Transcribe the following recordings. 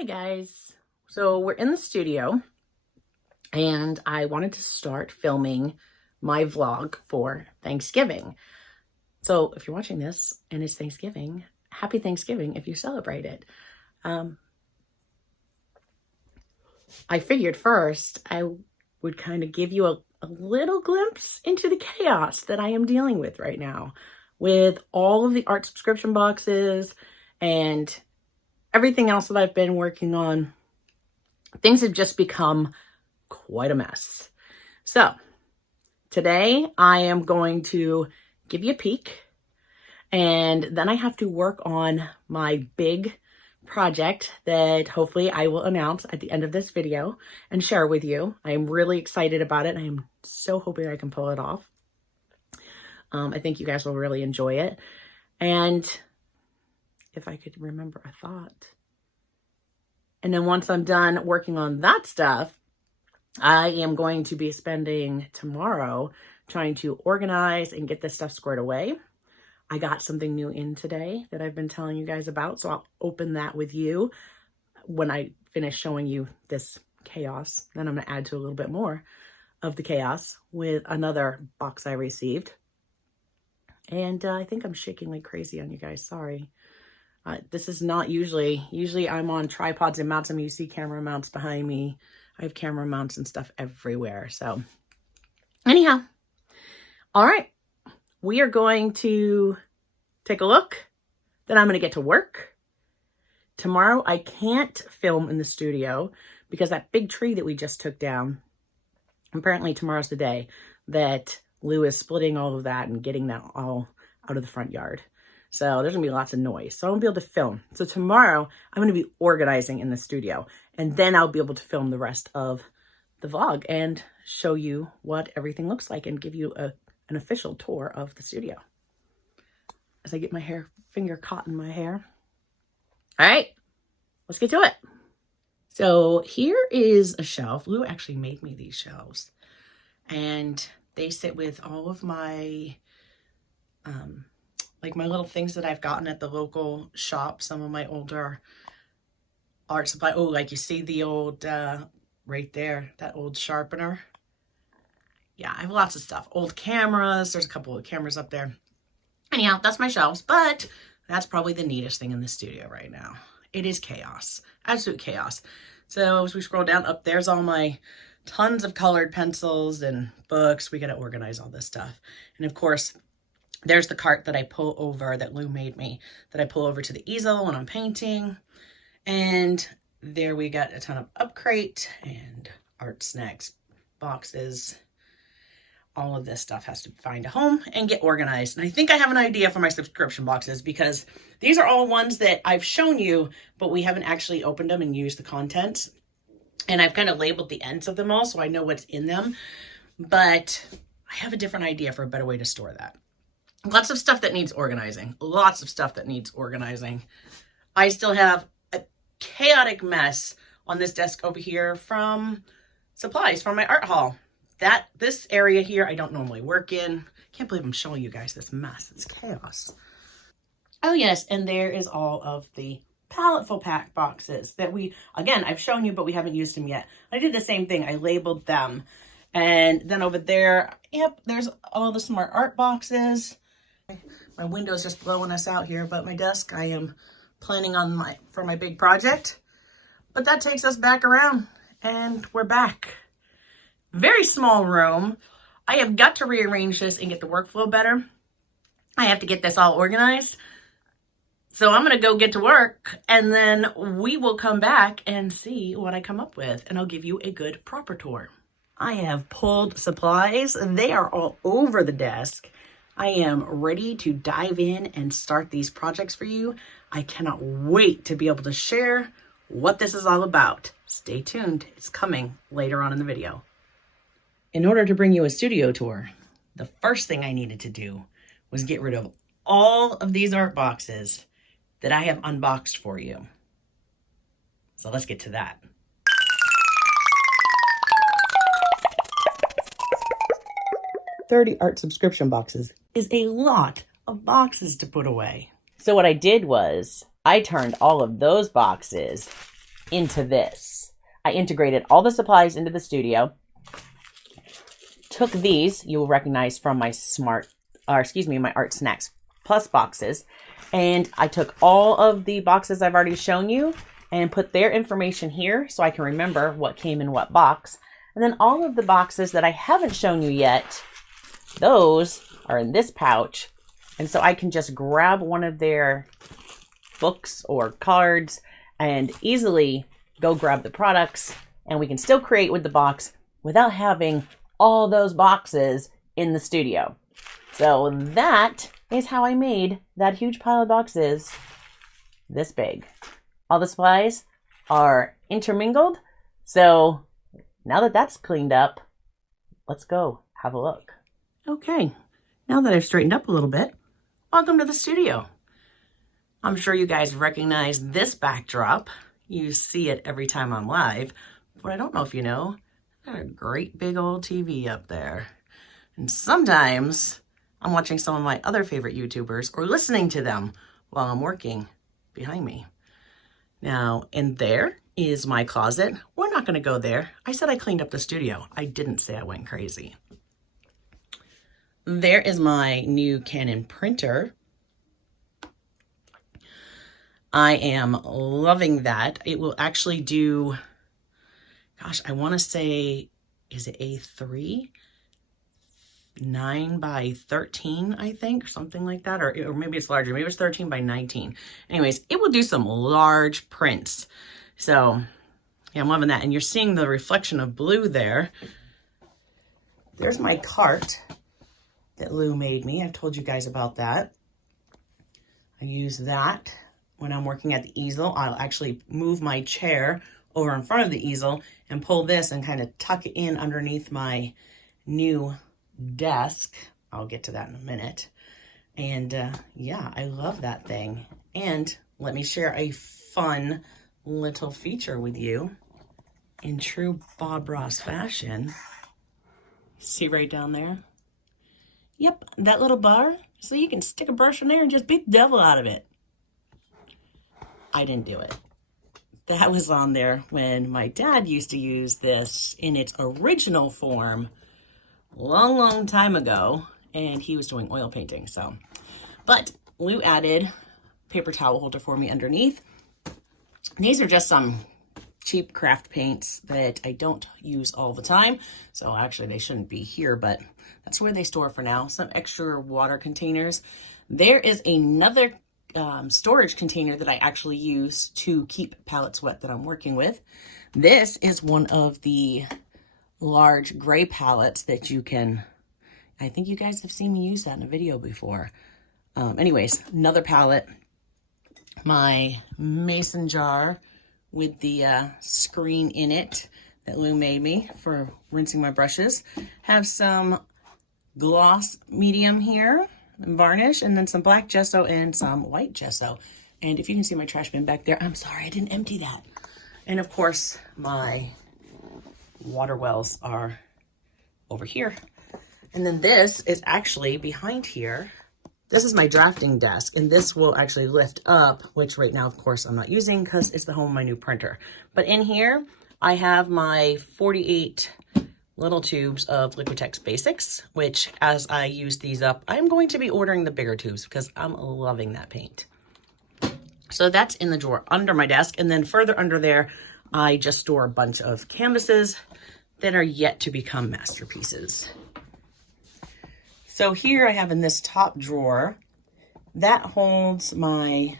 Hi guys. So we're in the studio and I wanted to start filming my vlog for Thanksgiving. So if you're watching this and it's Thanksgiving, happy Thanksgiving if you celebrate it. I figured first I would kind of give you a little glimpse into the chaos that I am dealing with right now with all of the art subscription boxes and everything else that I've been working on. Things have just become quite a mess. So today I am going to give you a peek, and then I have to work on my big project that hopefully I will announce at the end of this video and share with you. I am really excited about it. I am so hoping I can pull it off. I think you guys will really enjoy it. And if I could remember a thought. And then once I'm done working on that stuff, I am going to be spending tomorrow trying to organize and get this stuff squared away. I got something new in today that I've been telling you guys about, so I'll open that with you when I finish showing you this chaos. Then I'm going to add to a little bit more of the chaos with another box I received. And I think I'm shaking like crazy on you guys. Sorry. This is not usually I'm on tripods and mounts. You see camera mounts behind me. I have camera mounts and stuff everywhere. So anyhow, all right, we are going to take a look. Then I'm going to get to work. Tomorrow I can't film in the studio because that big tree that we just took down, apparently tomorrow's the day that Lou is splitting all of that and getting that all out of the front yard. So there's going to be lots of noise. So I won't be able to film. So tomorrow I'm going to be organizing in the studio. And then I'll be able to film the rest of the vlog and show you what everything looks like and give you an official tour of the studio. As I get my finger caught in my hair. All right, let's get to it. So here is a shelf. Lou actually made me these shelves. And they sit with all of my like my little things that I've gotten at the local shop, some of my older art supply. Oh, like you see the old, right there, that old sharpener. Yeah, I have lots of stuff. Old cameras. There's a couple of cameras up there. Anyhow, that's my shelves, but that's probably the neatest thing in the studio right now. It is chaos, absolute chaos. So as we scroll down, up there's all my tons of colored pencils and books. We got to organize all this stuff. And of course, there's the cart that I pull over, that Lou made me, that I pull over to the easel when I'm painting. And there we got a ton of Upcrate and art snacks boxes. All of this stuff has to find a home and get organized. And I think I have an idea for my subscription boxes, because these are all ones that I've shown you, but we haven't actually opened them and used the contents. And I've kind of labeled the ends of them all, so I know what's in them. But I have a different idea for a better way to store that. Lots of stuff that needs organizing. Lots of stuff that needs organizing. I still have a chaotic mess on this desk over here from supplies from my art haul. This area here I don't normally work in. Can't believe I'm showing you guys this mess. It's chaos. Oh yes, and there is all of the palettefull pack boxes that again, I've shown you, but we haven't used them yet. I did the same thing. I labeled them. And then over there, yep, there's all the smart art boxes. My window's just blowing us out here, but my desk I am planning on for my big project. But that takes us back around, and we're back. Very small room. I have got to rearrange this and get the workflow better. I have to get this all organized. So I'm going to go get to work, and then we will come back and see what I come up with, and I'll give you a good proper tour. I have pulled supplies. They are all over the desk. I am ready to dive in and start these projects for you. I cannot wait to be able to share what this is all about. Stay tuned. It's coming later on in the video. In order to bring you a studio tour, the first thing I needed to do was get rid of all of these art boxes that I have unboxed for you. So let's get to that. 30 art subscription boxes is a lot of boxes to put away. So what I did was I turned all of those boxes into this. I integrated all the supplies into the studio. Took these, you will recognize from my my Art Snacks Plus boxes. And I took all of the boxes I've already shown you and put their information here so I can remember what came in what box. And then all of the boxes that I haven't shown you yet, those are in this pouch. And so I can just grab one of their books or cards and easily go grab the products, and we can still create with the box without having all those boxes in the studio. So that is how I made that huge pile of boxes this big. All the supplies are intermingled. So now that that's cleaned up, let's go have a look. Okay, now that I've straightened up a little bit, welcome to the studio. I'm sure you guys recognize this backdrop. You see it every time I'm live, but I don't know if you know, I got a great big old TV up there. And sometimes I'm watching some of my other favorite YouTubers or listening to them while I'm working behind me. Now, in there is my closet. We're not going to go there. I said I cleaned up the studio. I didn't say I went crazy. There is my new Canon printer. I am loving that. It will actually do, gosh, I want to say, is it A3? 9 by 13, I think, something like that. Or maybe it's larger. Maybe it's 13 by 19. Anyways, it will do some large prints. So, yeah, I'm loving that. And you're seeing the reflection of blue there. There's my cart that Lou made me. I've told you guys about that. I use that when I'm working at the easel. I'll actually move my chair over in front of the easel and pull this and kind of tuck it in underneath my new desk. I'll get to that in a minute. And yeah, I love that thing. And let me share a fun little feature with you in true Bob Ross fashion. See right down there? Yep, that little bar. So you can stick a brush in there and just beat the devil out of it. I didn't do it. That was on there when my dad used to use this in its original form long time ago, and he was doing oil painting. So, but Lou added paper towel holder for me underneath. These are just some cheap craft paints that I don't use all the time. So actually they shouldn't be here, but that's where they store for now. Some extra water containers. There is another storage container that I actually use to keep palettes wet that I'm working with. This is one of the large gray palettes that you can, I think you guys have seen me use that in a video before. Anyways, another palette, my mason jar with the screen in it that Lou made me for rinsing my brushes. Have some gloss medium here, varnish, and then some black gesso and some white gesso. And if you can see my trash bin back there, I'm sorry, I didn't empty that. And of course, my water wells are over here. And then this is actually behind here. This is my drafting desk, and this will actually lift up, which right now, of course, I'm not using because it's the home of my new printer. But in here, I have my 48 little tubes of Liquitex Basics, which as I use these up, I'm going to be ordering the bigger tubes because I'm loving that paint. So that's in the drawer under my desk. And then further under there, I just store a bunch of canvases that are yet to become masterpieces. So here I have in this top drawer, that holds my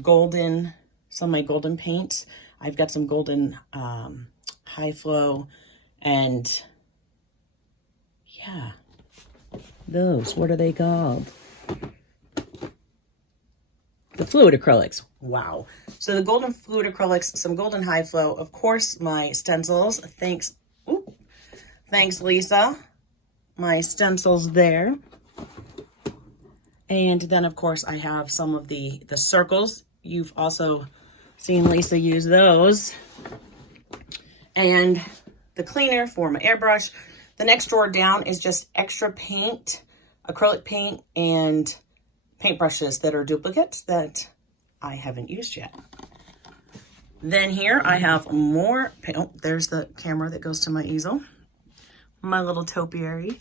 golden, some of my golden paints. I've got some golden high flow and yeah, those, what are they called? The fluid acrylics. Wow. So the golden fluid acrylics, some golden high flow, of course, my stencils. Thanks, Lisa. My stencils there. And then, of course, I have some of the circles. You've also seen Lisa use those. And the cleaner for my airbrush. The next drawer down is just extra paint, acrylic paint, and paintbrushes that are duplicates that I haven't used yet. Then here I have more, oh, there's the camera that goes to my easel. My little topiary.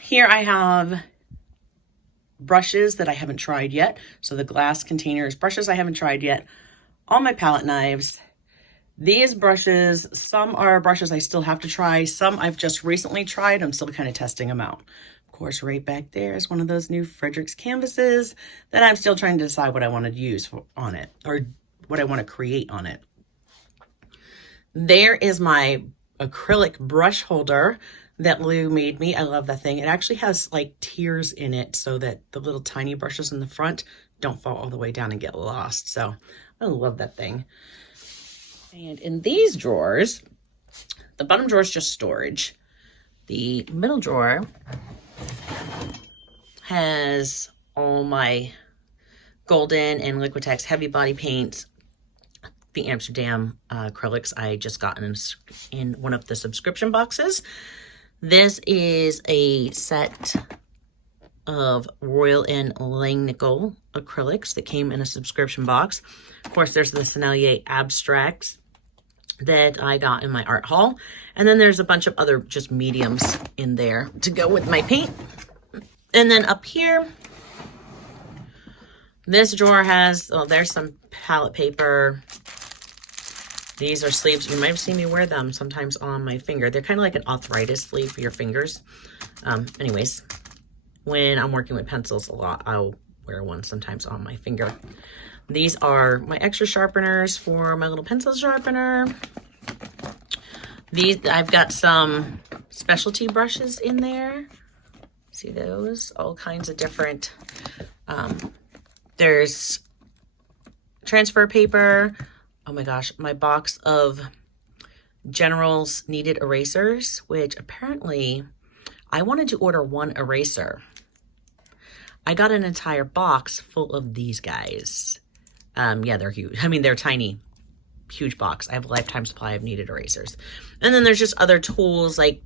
Here I have brushes that I haven't tried yet. So the glass containers, brushes I haven't tried yet. All my palette knives. These brushes, some are brushes I still have to try. Some I've just recently tried. I'm still kind of testing them out. Of course, right back there is one of those new Frederick's canvases that I'm still trying to decide what I want to use on it or what I want to create on it. There is my acrylic brush holder that Lou made me. I love that thing. It actually has like tiers in it so that the little tiny brushes in the front don't fall all the way down and get lost. So I love that thing. And in these drawers, the bottom drawer is just storage. The middle drawer has all my Golden and Liquitex heavy body paints, the Amsterdam acrylics I just got in one of the subscription boxes. This is a set of Royal and Langnickel acrylics that came in a subscription box. Of course, there's the Sennelier abstracts that I got in my art haul. And then there's a bunch of other just mediums in there to go with my paint. And then up here, this drawer has, oh, there's some palette paper. These are sleeves. You might have seen me wear them sometimes on my finger. They're kind of like an arthritis sleeve for your fingers. Anyways, when I'm working with pencils a lot, I'll wear one sometimes on my finger. These are my extra sharpeners for my little pencil sharpener. These, I've got some specialty brushes in there. See those? All kinds of different. There's transfer paper. Oh my gosh, my box of General's Kneaded Erasers, which apparently I wanted to order one eraser. I got an entire box full of these guys. Yeah, they're huge. I mean, they're tiny, huge box. I have a lifetime supply of kneaded erasers. And then there's just other tools, like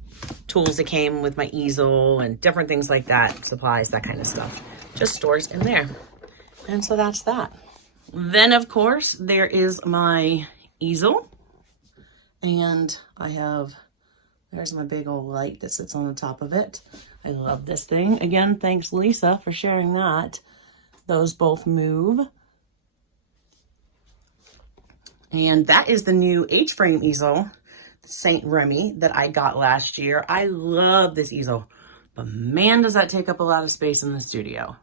tools that came with my easel and different things like that, supplies, that kind of stuff. Just stores in there. And so that's that. Then, of course, there is my easel. And I have, there's my big old light that sits on the top of it. I love this thing. Again, thanks, Lisa, for sharing that. Those both move. And that is the new H-frame easel, St. Remy, that I got last year. I love this easel, but man, does that take up a lot of space in the studio.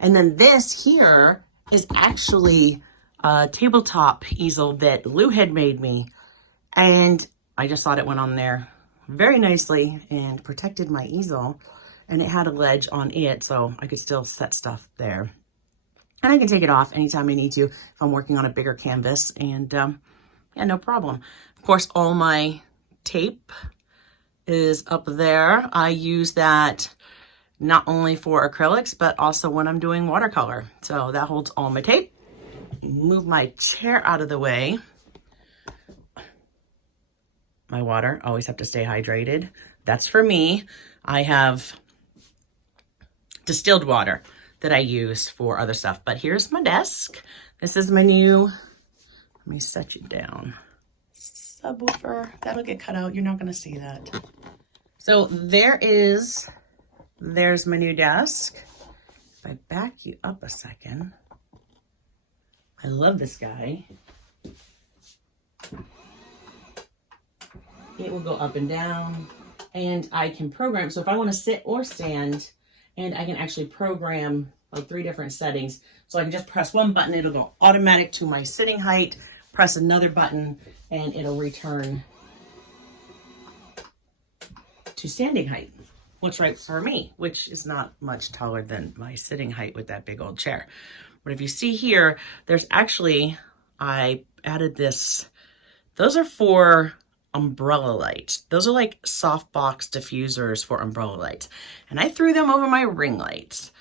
And then this here is actually a tabletop easel that Lou had made me. And I just thought it went on there very nicely and protected my easel. And it had a ledge on it, so I could still set stuff there. And I can take it off anytime I need to if I'm working on a bigger canvas. And yeah, no problem. Of course, all my tape is up there. I use that not only for acrylics, but also when I'm doing watercolor. So that holds all my tape. Move my chair out of the way. My water, always have to stay hydrated. That's for me. I have distilled water that I use for other stuff. But here's my desk. This is my new, let me set you down, subwoofer. That'll get cut out. You're not going to see that. So there's my new desk. If I back you up a second, I love this guy. It will go up and down, and I can program. So if I want to sit or stand, and I can actually program like 3 different settings. So I can just press one button, it'll go automatic to my sitting height, press another button, and it'll return to standing height. What's right for me, which is not much taller than my sitting height with that big old chair. But if you see here, there's actually, I added this, those are for umbrella lights. Those are like softbox diffusers for umbrella lights. And I threw them over my ring lights.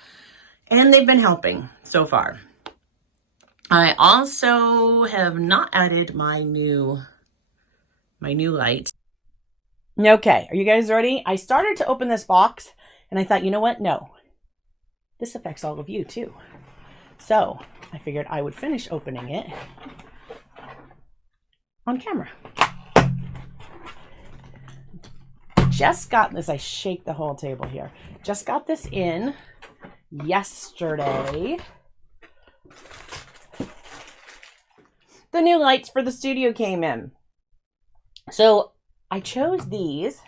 And they've been helping so far. I also have not added my new lights. Okay, are you guys ready? I started to open this box and I thought, you know what? No, this affects all of you too. So I figured I would finish opening it on camera. Just got this. I shake the whole table here. Just got this in yesterday. The new lights for the studio came in. So I chose these.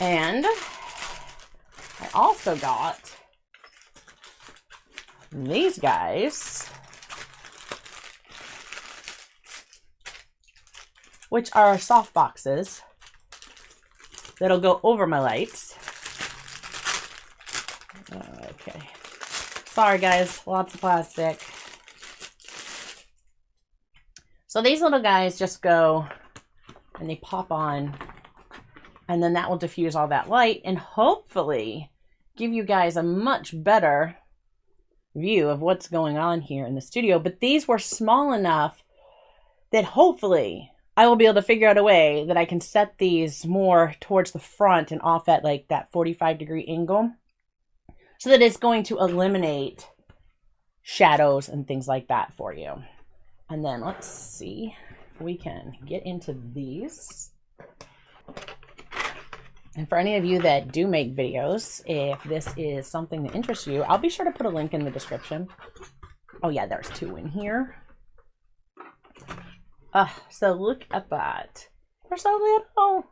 And I also got these guys, which are soft boxes that'll go over my lights. Okay. Sorry guys, lots of plastic. So these little guys just go and they pop on, and then that will diffuse all that light and hopefully give you guys a much better view of what's going on here in the studio. But these were small enough that hopefully I will be able to figure out a way that I can set these more towards the front and off at like that 45-degree angle, so that it's going to eliminate shadows and things like that for you. And then let's see if we can get into these. And for any of you that do make videos, if this is something that interests you, I'll be sure to put a link in the description. Oh yeah, there's 2 in here. So look at that. They're so little.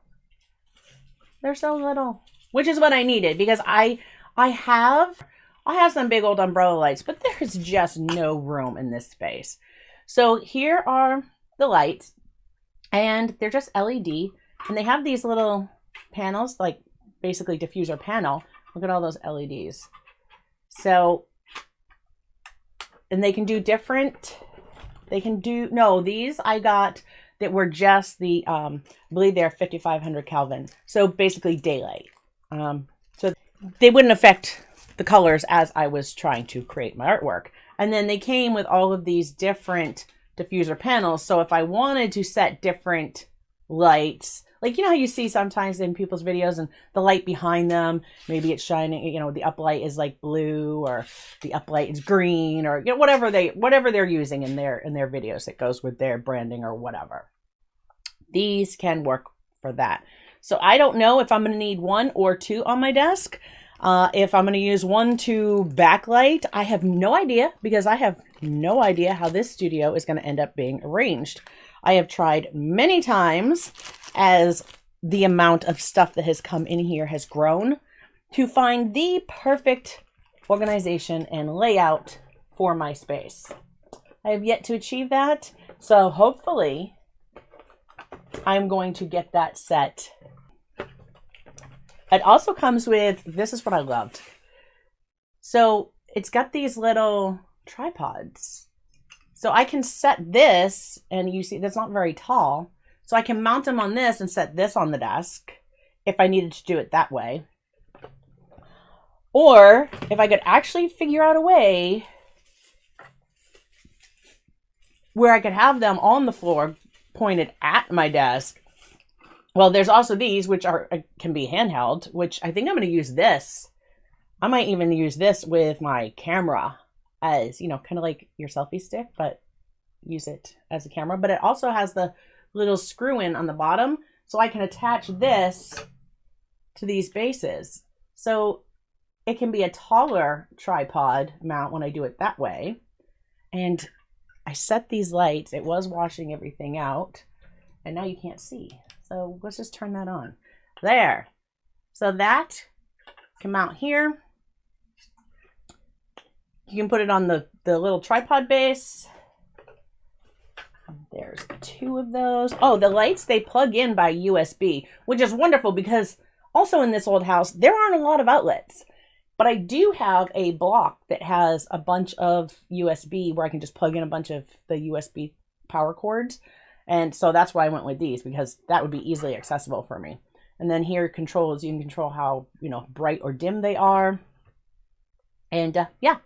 They're so little. Which is what I needed, because I have some big old umbrella lights, but there's just no room in this space. So here are the lights, and they're just LED, and they have these little panels, like basically diffuser panel. Look at all those LEDs. So, and they can do different, these I got that were just the, I believe they're 5500 Kelvin. So basically daylight. So they wouldn't affect the colors as I was trying to create my artwork. And then they came with all of these different diffuser panels. So if I wanted to set different lights, like, you know how you see sometimes in people's videos and the light behind them, maybe it's shining, you know, the uplight is like blue, or the uplight is green, or, you know, whatever they're using in their videos that goes with their branding or whatever. These can work for that. So I don't know if I'm going to need 1 or 2 on my desk. If I'm going to use 1 to backlight, I have no idea, because I have no idea how this studio is going to end up being arranged. I have tried many times, as the amount of stuff that has come in here has grown, to find the perfect organization and layout for my space. I have yet to achieve that, so hopefully I'm going to get that set. It also comes with, this is what I loved. So it's got these little tripods. So I can set this, and you see that's not very tall. So I can mount them on this and set this on the desk if I needed to do it that way. Or if I could actually figure out a way where I could have them on the floor pointed at my desk. Well, there's also these, which can be handheld, which I think I'm going to use this. I might even use this with my camera as, you know, kind of like your selfie stick, but use it as a camera. But it also has the little screw in on the bottom, so I can attach this to these bases. So it can be a taller tripod mount when I do it that way. And I set these lights. It was washing everything out, and now you can't see. So let's just turn that on. There. So that can mount here. You can put it on the little tripod base. There's 2 of those. Oh, the lights, they plug in by USB, which is wonderful, because also in this old house, there aren't a lot of outlets. But I do have a block that has a bunch of USB where I can just plug in a bunch of the USB power cords. And so that's why I went with these, because that would be easily accessible for me. And then here controls, you can control how, you know, bright or dim they are. And yeah.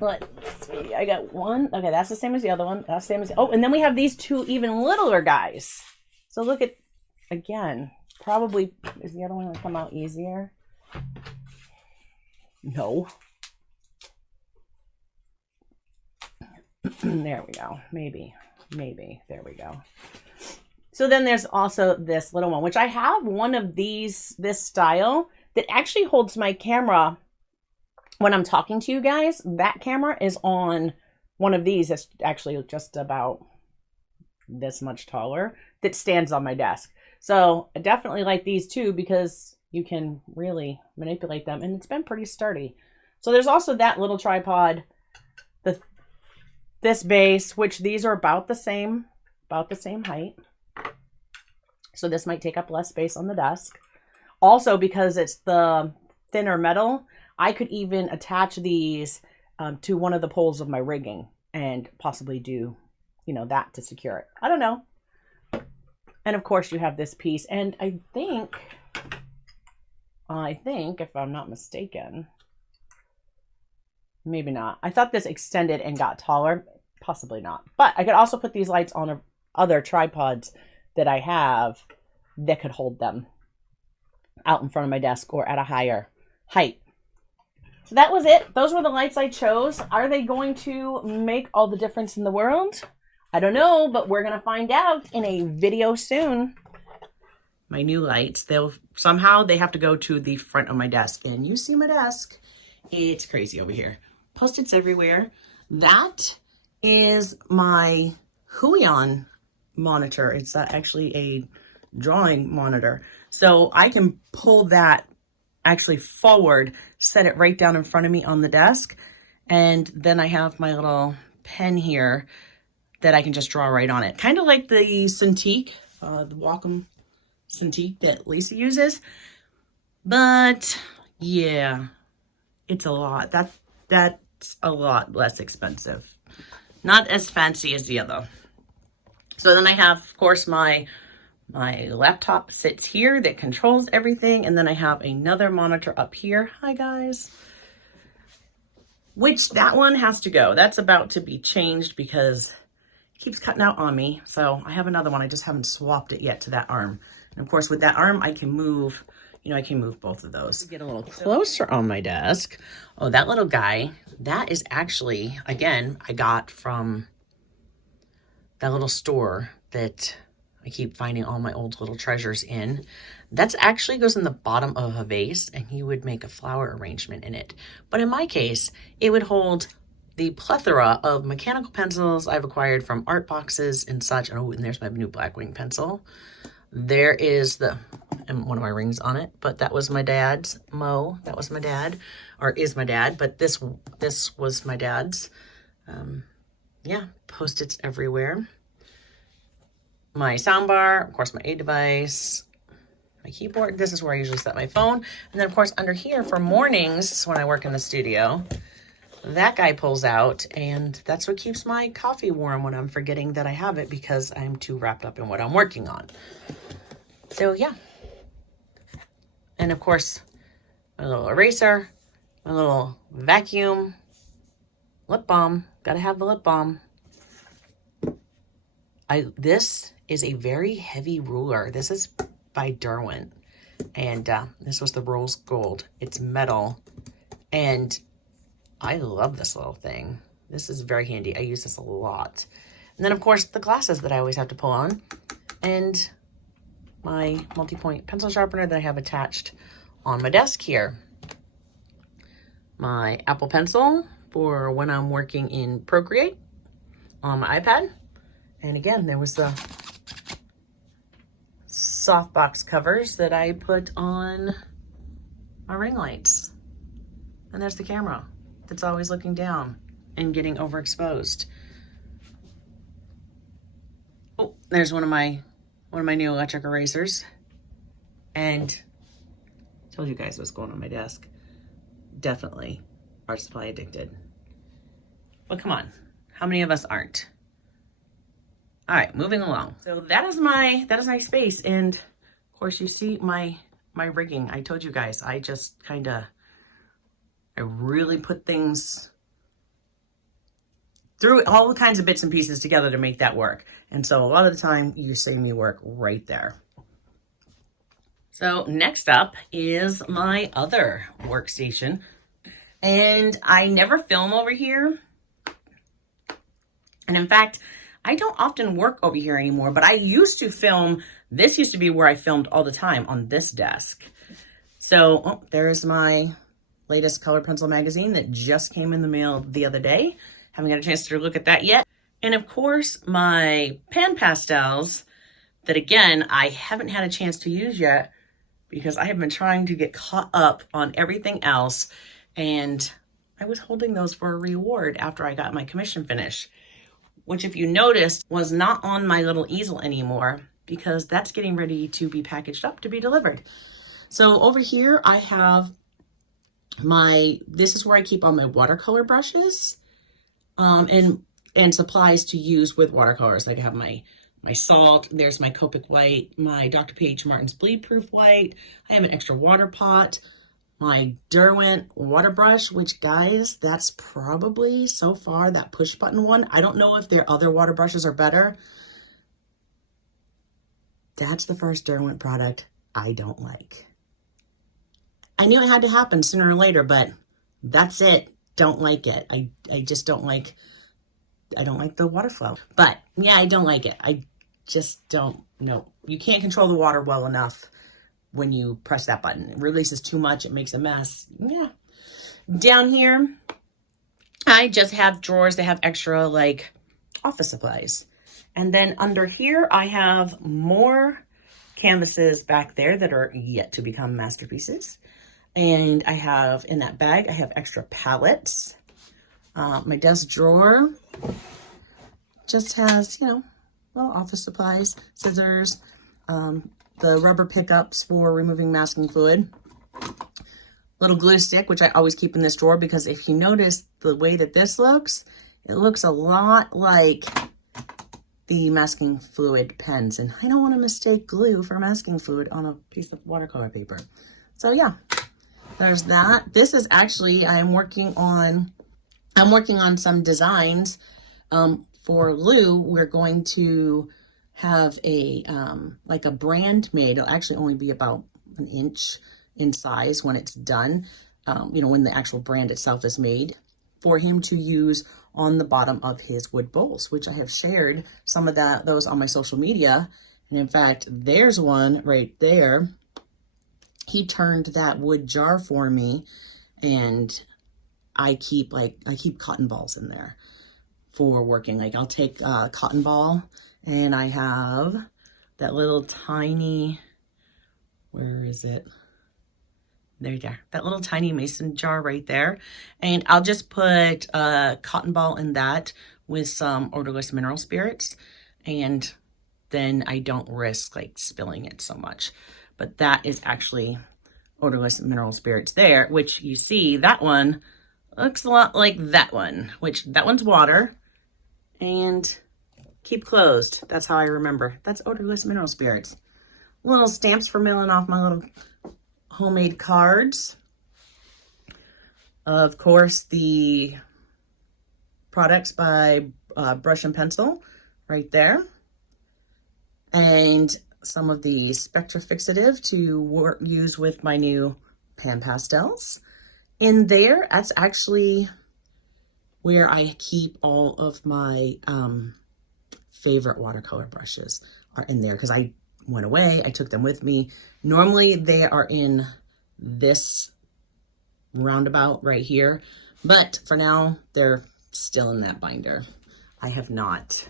Let's see, I got 1. Okay, that's the same as the other one. That's the same as, oh, and then we have these 2 even littler guys. So look at, again, probably, is the other one going to come out easier? No. There we go. Maybe. There we go. So then there's also this little one, which I have one of these, this style, that actually holds my camera when I'm talking to you guys. That camera is on one of these that's actually just about this much taller, that stands on my desk. So I definitely like these too, because you can really manipulate them, and it's been pretty sturdy. So there's also that little tripod, this base, which these are about the same height. So this might take up less space on the desk. Also, because it's the thinner metal, I could even attach these to one of the poles of my rigging and possibly do, you know, that to secure it. I don't know. And of course you have this piece. And I think, if I'm not mistaken, maybe not. I thought this extended and got taller. Possibly not. But I could also put these lights on other tripods that I have that could hold them out in front of my desk or at a higher height. So that was it. Those were the lights I chose. Are they going to make all the difference in the world? I don't know, but we're going to find out in a video soon. My new lights, somehow they have to go to the front of my desk. And you see my desk. It's crazy over here. Post-its everywhere. That is my Huion monitor. It's actually a drawing monitor. So I can pull that actually forward, set it right down in front of me on the desk. And then I have my little pen here that I can just draw right on it. Kind of like the Cintiq, the Wacom Cintiq that Lisa uses. But yeah, it's a lot. That's a lot less expensive. Not as fancy as the other. So then I have, of course, my laptop sits here that controls everything. And then I have another monitor up here. Hi, guys. Which that one has to go. That's about to be changed because it keeps cutting out on me. So I have another one. I just haven't swapped it yet to that arm. And of course, with that arm, I can move, I can move both of those. Get a little closer on my desk. Oh, that little guy, that is actually, again, I got from that little store that I keep finding all my old little treasures in. That's actually goes in the bottom of a vase, and you would make a flower arrangement in it. But in my case, it would hold the plethora of mechanical pencils I've acquired from art boxes and such. Oh, and there's my new Blackwing pencil. There is and one of my rings on it, but that was my dad's. Mo, that was my dad, or is my dad, but this was my dad's. Yeah, Post-its everywhere. My soundbar, of course, my aid device, my keyboard. This is where I usually set my phone. And then, of course, under here for mornings when I work in the studio, that guy pulls out, and that's what keeps my coffee warm when I'm forgetting that I have it because I'm too wrapped up in what I'm working on. So, yeah. And, of course, my little eraser, my little vacuum, lip balm. Gotta have the lip balm. This is a very heavy ruler. This is by Derwent. And this was the rose gold. It's metal. And I love this little thing. This is very handy. I use this a lot. And then, of course, the glasses that I always have to pull on. And my multi-point pencil sharpener that I have attached on my desk here. My Apple Pencil for when I'm working in Procreate on my iPad. And again, there was the softbox covers that I put on my ring lights. And there's the camera that's always looking down and getting overexposed. Oh, there's one of my new electric erasers. And I told you guys what's going on my desk. Definitely art supply addicted. But come on, how many of us aren't? All right, moving along. So that is my space. And of course you see my rigging. I told you guys, I just I really put things through all kinds of bits and pieces together to make that work. And so a lot of the time you see me work right there. So next up is my other workstation. And I never film over here. And in fact, I don't often work over here anymore, but I used to film. This used to be where I filmed all the time, on this desk. So there's my latest color pencil magazine that just came in the mail the other day. Haven't got a chance to look at that yet. And of course, my pan pastels that, again, I haven't had a chance to use yet because I have been trying to get caught up on everything else. And I was holding those for a reward after I got my commission finish, which, if you noticed, was not on my little easel anymore because that's getting ready to be packaged up to be delivered. So over here I have this is where I keep all my watercolor brushes and supplies to use with watercolors. Like I have my salt, there's my Copic white, my Dr. P.H. Martin's bleed proof white. I have an extra water pot, my Derwent water brush, which, guys, that's probably so far that push button one. I don't know if their other water brushes are better. That's the first Derwent product I don't like. I knew it had to happen sooner or later, but that's it. Don't like it. I just don't like, I don't like the water flow. But yeah, I don't like it. I just don't know. You can't control the water well enough when you press that button. It releases too much. It makes a mess. Yeah. Down here, I just have drawers that have extra like office supplies. And then under here, I have more canvases back there that are yet to become masterpieces. And I have, in that bag, I have extra palettes. My desk drawer just has, you know, little office supplies, scissors, the rubber pickups for removing masking fluid, little glue stick, which I always keep in this drawer because if you notice the way that this looks, it looks a lot like the masking fluid pens. And I don't want to mistake glue for masking fluid on a piece of watercolor paper. So yeah, there's that. This is actually, I'm working on some designs for Lou. We're going to have a like a brand made. It'll actually only be about an inch in size when it's done, you know, when the actual brand itself is made, for him to use on the bottom of his wood bowls, which I have shared some of those on my social media. And in fact, there's one right there. He turned that wood jar for me, and I keep cotton balls in there for working. Like I'll take a cotton ball, and I have that little tiny, where is it? There you go. That little tiny mason jar right there. And I'll just put a cotton ball in that with some odorless mineral spirits. And then I don't risk like spilling it so much. But that is actually odorless mineral spirits there, which you see that one looks a lot like that one, which that one's water. And keep closed. That's how I remember. That's odorless mineral spirits. Little stamps for mailing off my little homemade cards. Of course, the products by Brush and Pencil right there. And some of the Spectra Fixative to use with my new pan pastels. In there, that's actually where I keep all of my favorite watercolor brushes are in there because I went away. I took them with me. Normally they are in this roundabout right here, but for now they're still in that binder. I have not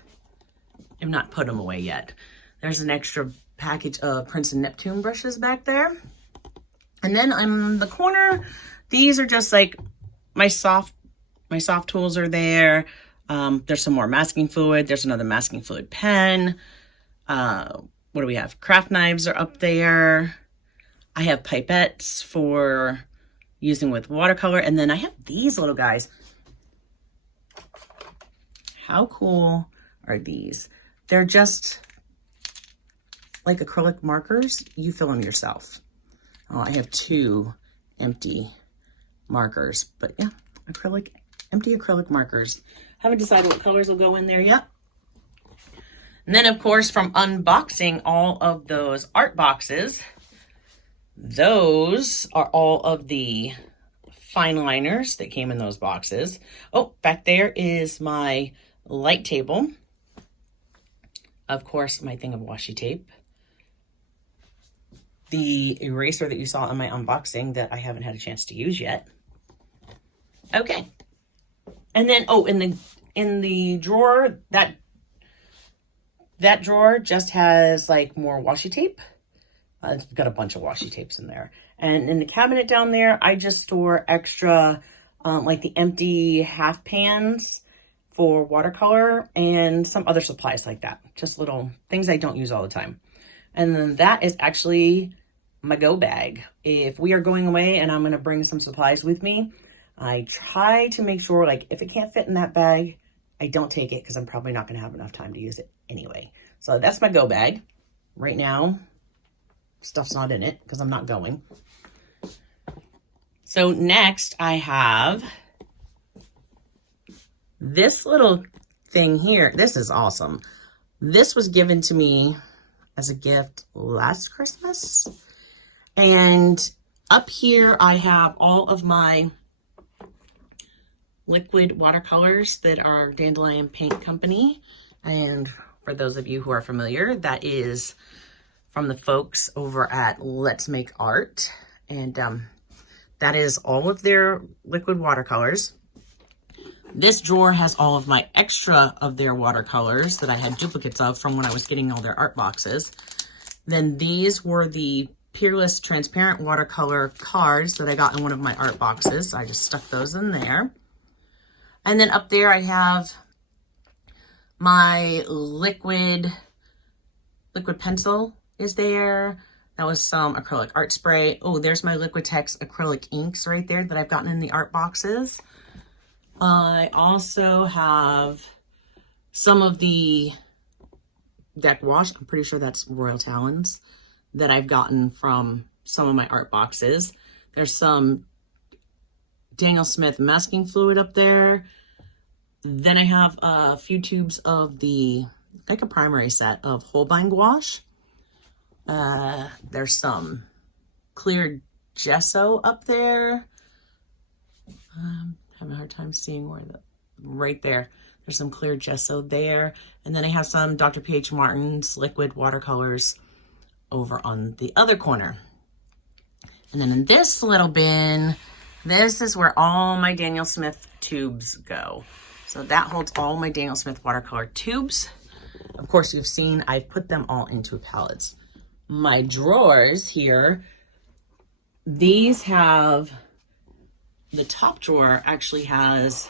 put them away yet. There's an extra package of Prince and Neptune brushes back there. And then on the corner, these are just like my soft tools are there. There's some more masking fluid. There's another masking fluid pen. What do we have? Craft knives are up there. I have pipettes for using with watercolor. And then I have these little guys. How cool are these? They're just like acrylic markers. You fill them yourself. Oh, I have 2 empty markers, but yeah, empty acrylic markers. Haven't decided what colors will go in there yet. And then, of course, from unboxing all of those art boxes, Those are all of the fine liners that came in those boxes. Oh, back there is my light table. Of course, my thing of washi tape. The eraser that you saw in my unboxing that I haven't had a chance to use yet. Okay. And then, oh, in the drawer, that drawer just has like more washi tape. It's got a bunch of washi tapes in there. And in the cabinet down there, I just store extra, like the empty half pans for watercolor and some other supplies like that. Just little things I don't use all the time. And then that is actually my go bag. If we are going away and I'm going to bring some supplies with me, I try to make sure, like, if it can't fit in that bag, I don't take it because I'm probably not going to have enough time to use it anyway. So that's my go bag. Right now, stuff's not in it because I'm not going. So next I have this little thing here. This is awesome. This was given to me as a gift last Christmas. And up here I have all of my liquid watercolors that are Dandelion Paint Company. And for those of you who are familiar, that is from the folks over at Let's Make Art. And that is all of their liquid watercolors. This drawer has all of my extra of their watercolors that I had duplicates of from when I was getting all their art boxes. Then these were the Peerless Transparent Watercolor cards that I got in one of my art boxes. I just stuck those in there. And then up there I have my liquid pencil is there. That was some acrylic art spray. Oh, there's my Liquitex acrylic inks right there that I've gotten in the art boxes. I also have some of the deck wash. I'm pretty sure that's Royal Talons that I've gotten from some of my art boxes. There's some Daniel Smith masking fluid up there. Then I have a few tubes of the, like a primary set of Holbein gouache. There's some clear gesso up there. Having a hard time seeing where right there. There's some clear gesso there. And then I have some Dr. P.H. Martin's liquid watercolors over on the other corner. And then in this little bin, this is where all my Daniel Smith tubes go. So that holds all my Daniel Smith watercolor tubes. Of course, you've seen I've put them all into pallets. My drawers here, these have, the top drawer actually has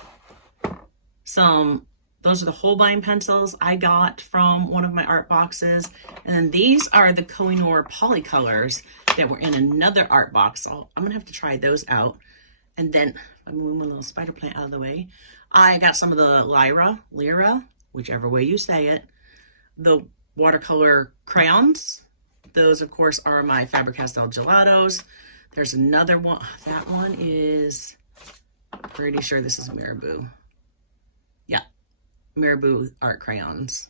some, those are the Holbein pencils I got from one of my art boxes. And then these are the Kohinoor Polycolors that were in another art box. I'm gonna have to try those out. And then I'm moving my little spider plant out of the way. I got some of the Lyra, whichever way you say it, the watercolor crayons. Those, of course, are my Faber-Castell Gelatos. There's another one. That one is, pretty sure this is Marabou. Yeah, Marabou art crayons.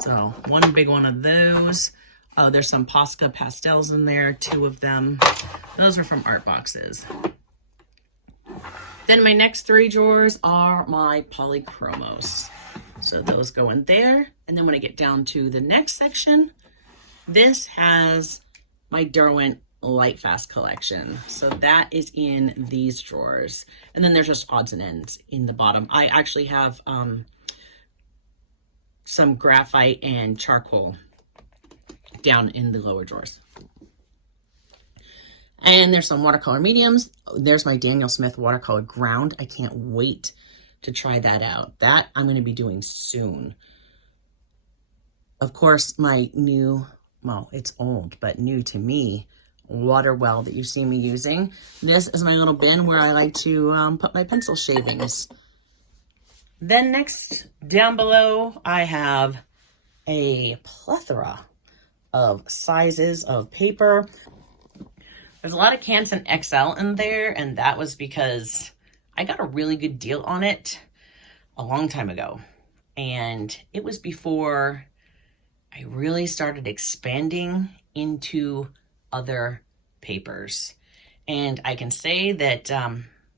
So one big one of those. There's some Posca pastels in there, 2 of them. Those are from art boxes. Then my next 3 drawers are my polychromos. So those go in there. And then when I get down to the next section, this has my Derwent Lightfast collection. So that is in these drawers. And then there's just odds and ends in the bottom. I actually have some graphite and charcoal down in the lower drawers. And there's some watercolor mediums. There's my Daniel Smith watercolor ground. I can't wait to try that out. That I'm going to be doing soon. Of course, my new, well, it's old, but new to me, water well that you see me using. This is my little bin where I like to put my pencil shavings. Then next, down below, I have a plethora of sizes of paper. There's a lot of Canson XL in there, and that was because I got a really good deal on it a long time ago. And it was before I really started expanding into other papers. And I can say that,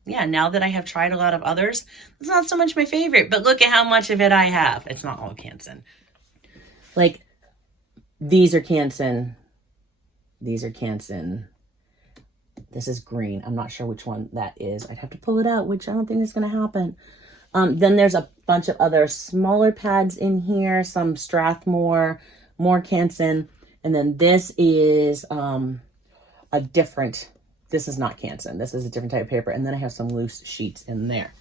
yeah, now that I have tried a lot of others, it's not so much my favorite, but look at how much of it I have. It's not all Canson. Like, these are Canson. These are Canson. This is green. I'm not sure which one that is. I'd have to pull it out, which I don't think is going to happen. Then there's a bunch of other smaller pads in here. Some Strathmore, more Canson. And then this is a different, this is not Canson. This is a different type of paper. And then I have some loose sheets in there.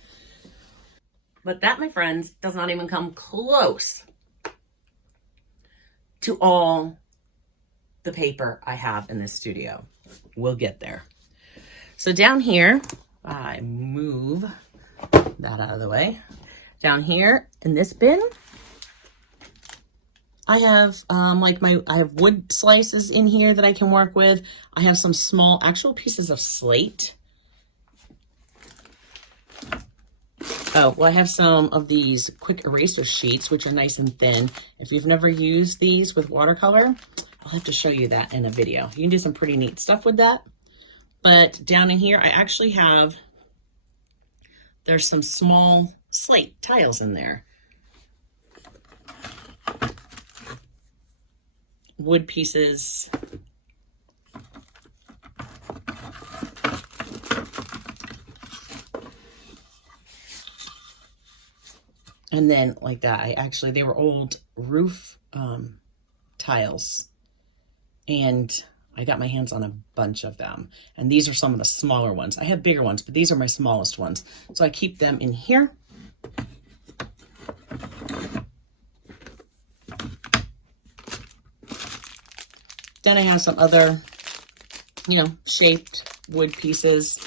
But that, my friends, does not even come close to all the paper I have in this studio. We'll get there. So down here, I move that out of the way. Down here in this bin, I have I have wood slices in here that I can work with. I have some small actual pieces of slate. Oh, well, I have some of these quick eraser sheets, which are nice and thin. If you've never used these with watercolor, I'll have to show you that in a video. You can do some pretty neat stuff with that. But down in here, I actually have, there's some small slate tiles in there. Wood pieces. And then like that, they were old roof tiles. And I got my hands on a bunch of them. And these are some of the smaller ones. I have bigger ones, but these are my smallest ones. So I keep them in here. Then I have some other, shaped wood pieces.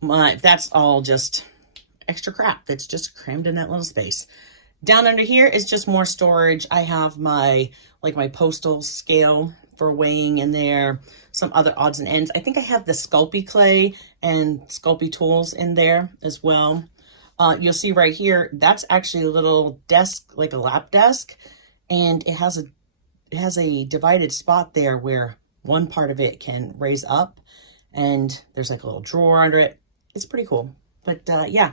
That's all just extra crap that's just crammed in that little space. Down under here is just more storage. I have my postal scale for weighing in there, some other odds and ends. I think I have the Sculpey clay and Sculpey tools in there as well. You'll see right here, that's actually a little desk, like a lap desk, and it has a divided spot there where one part of it can raise up, and there's like a little drawer under it. It's pretty cool. But yeah,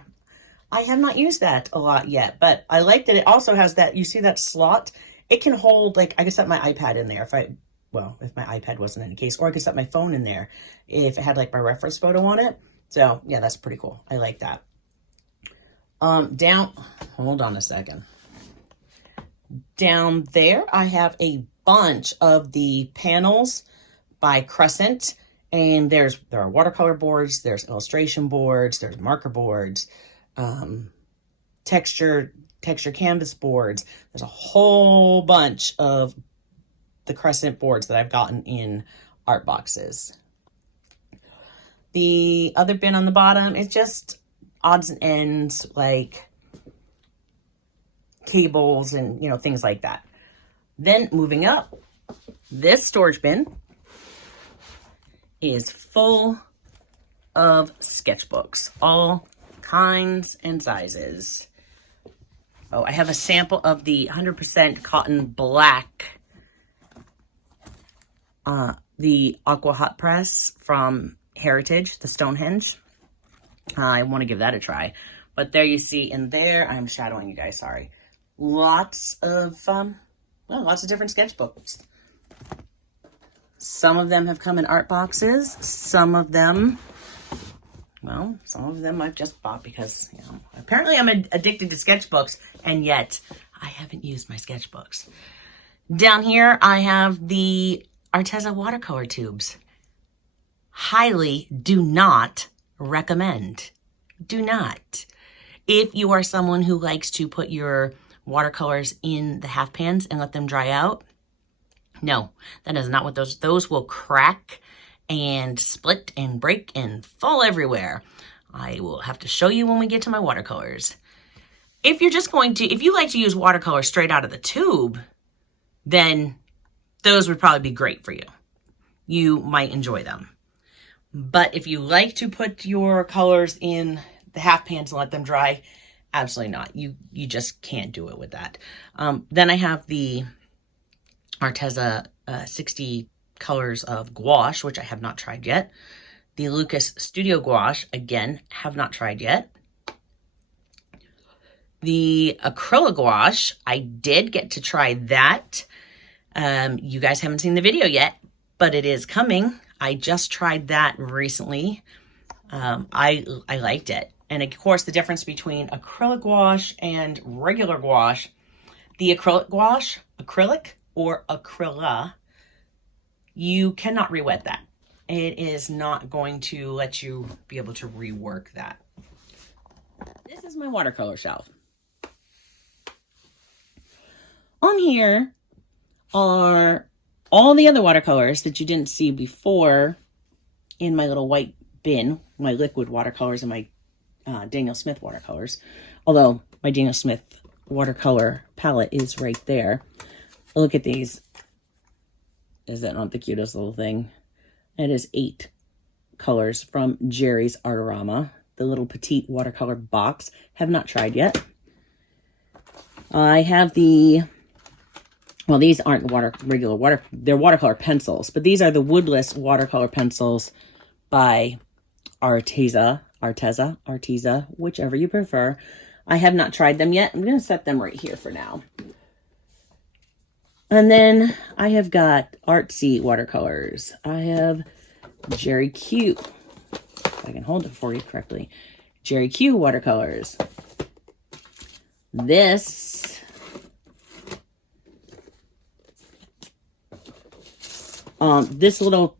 I have not used that a lot yet, but I like that it also has that, you see that slot? It can hold, I could set my iPad in there if my iPad wasn't in a case, or I could set my phone in there if it had my reference photo on it. So yeah, that's pretty cool. I like that. Hold on a second. Down there, I have a bunch of the panels by Crescent, and there are watercolor boards, there's illustration boards, there's marker boards, texture canvas boards. There's a whole bunch of the Crescent boards that I've gotten in art boxes. The other bin on the bottom is just odds and ends, like cables and things like that. Then moving up, this storage bin is full of sketchbooks, all kinds and sizes. Oh, I have a sample of the 100% cotton black, the Aqua Hot Press from Heritage, the Stonehenge. I want to give that a try. But there you see in there, I'm shadowing you guys, sorry. Lots of different sketchbooks. Some of them have come in art boxes. Some of them I've just bought because, apparently I'm addicted to sketchbooks, and yet I haven't used my sketchbooks. Down here, I have the Arteza watercolor tubes. Highly do not recommend. Do not. If you are someone who likes to put your watercolors in the half pans and let them dry out, no, that is not what those will crack and split and break and fall everywhere. I will have to show you when we get to my watercolors. If you like to use watercolor straight out of the tube, then those would probably be great for you. You might enjoy them. But if you like to put your colors in the half pans and let them dry, absolutely not. You just can't do it with that. Then I have the Arteza 60 colors of gouache, which I have not tried yet. The Lucas Studio Gouache, again, have not tried yet. The acrylic gouache, I did get to try that. You guys haven't seen the video yet, but it is coming. I just tried that recently. I liked it. And of course, the difference between acrylic gouache and regular gouache, the acrylic gouache, acrylic or acryla, you cannot re-wet that. It is not going to let you be able to rework that. This is my watercolor shelf. On here are all the other watercolors that you didn't see before in my little white bin, my liquid watercolors and my Daniel Smith watercolors. Although my Daniel Smith watercolor palette is right there. Look at these. Is that not the cutest little thing? It is 8 colors from Jerry's Artorama, the little petite watercolor box. Have not tried yet. I have well, these aren't regular water, they're watercolor pencils, but these are the woodless watercolor pencils by Arteza, whichever you prefer. I have not tried them yet. I'm going to set them right here for now. And then I have got artsy watercolors. I have Jerry Q. If I can hold it for you correctly. Jerry Q watercolors. This little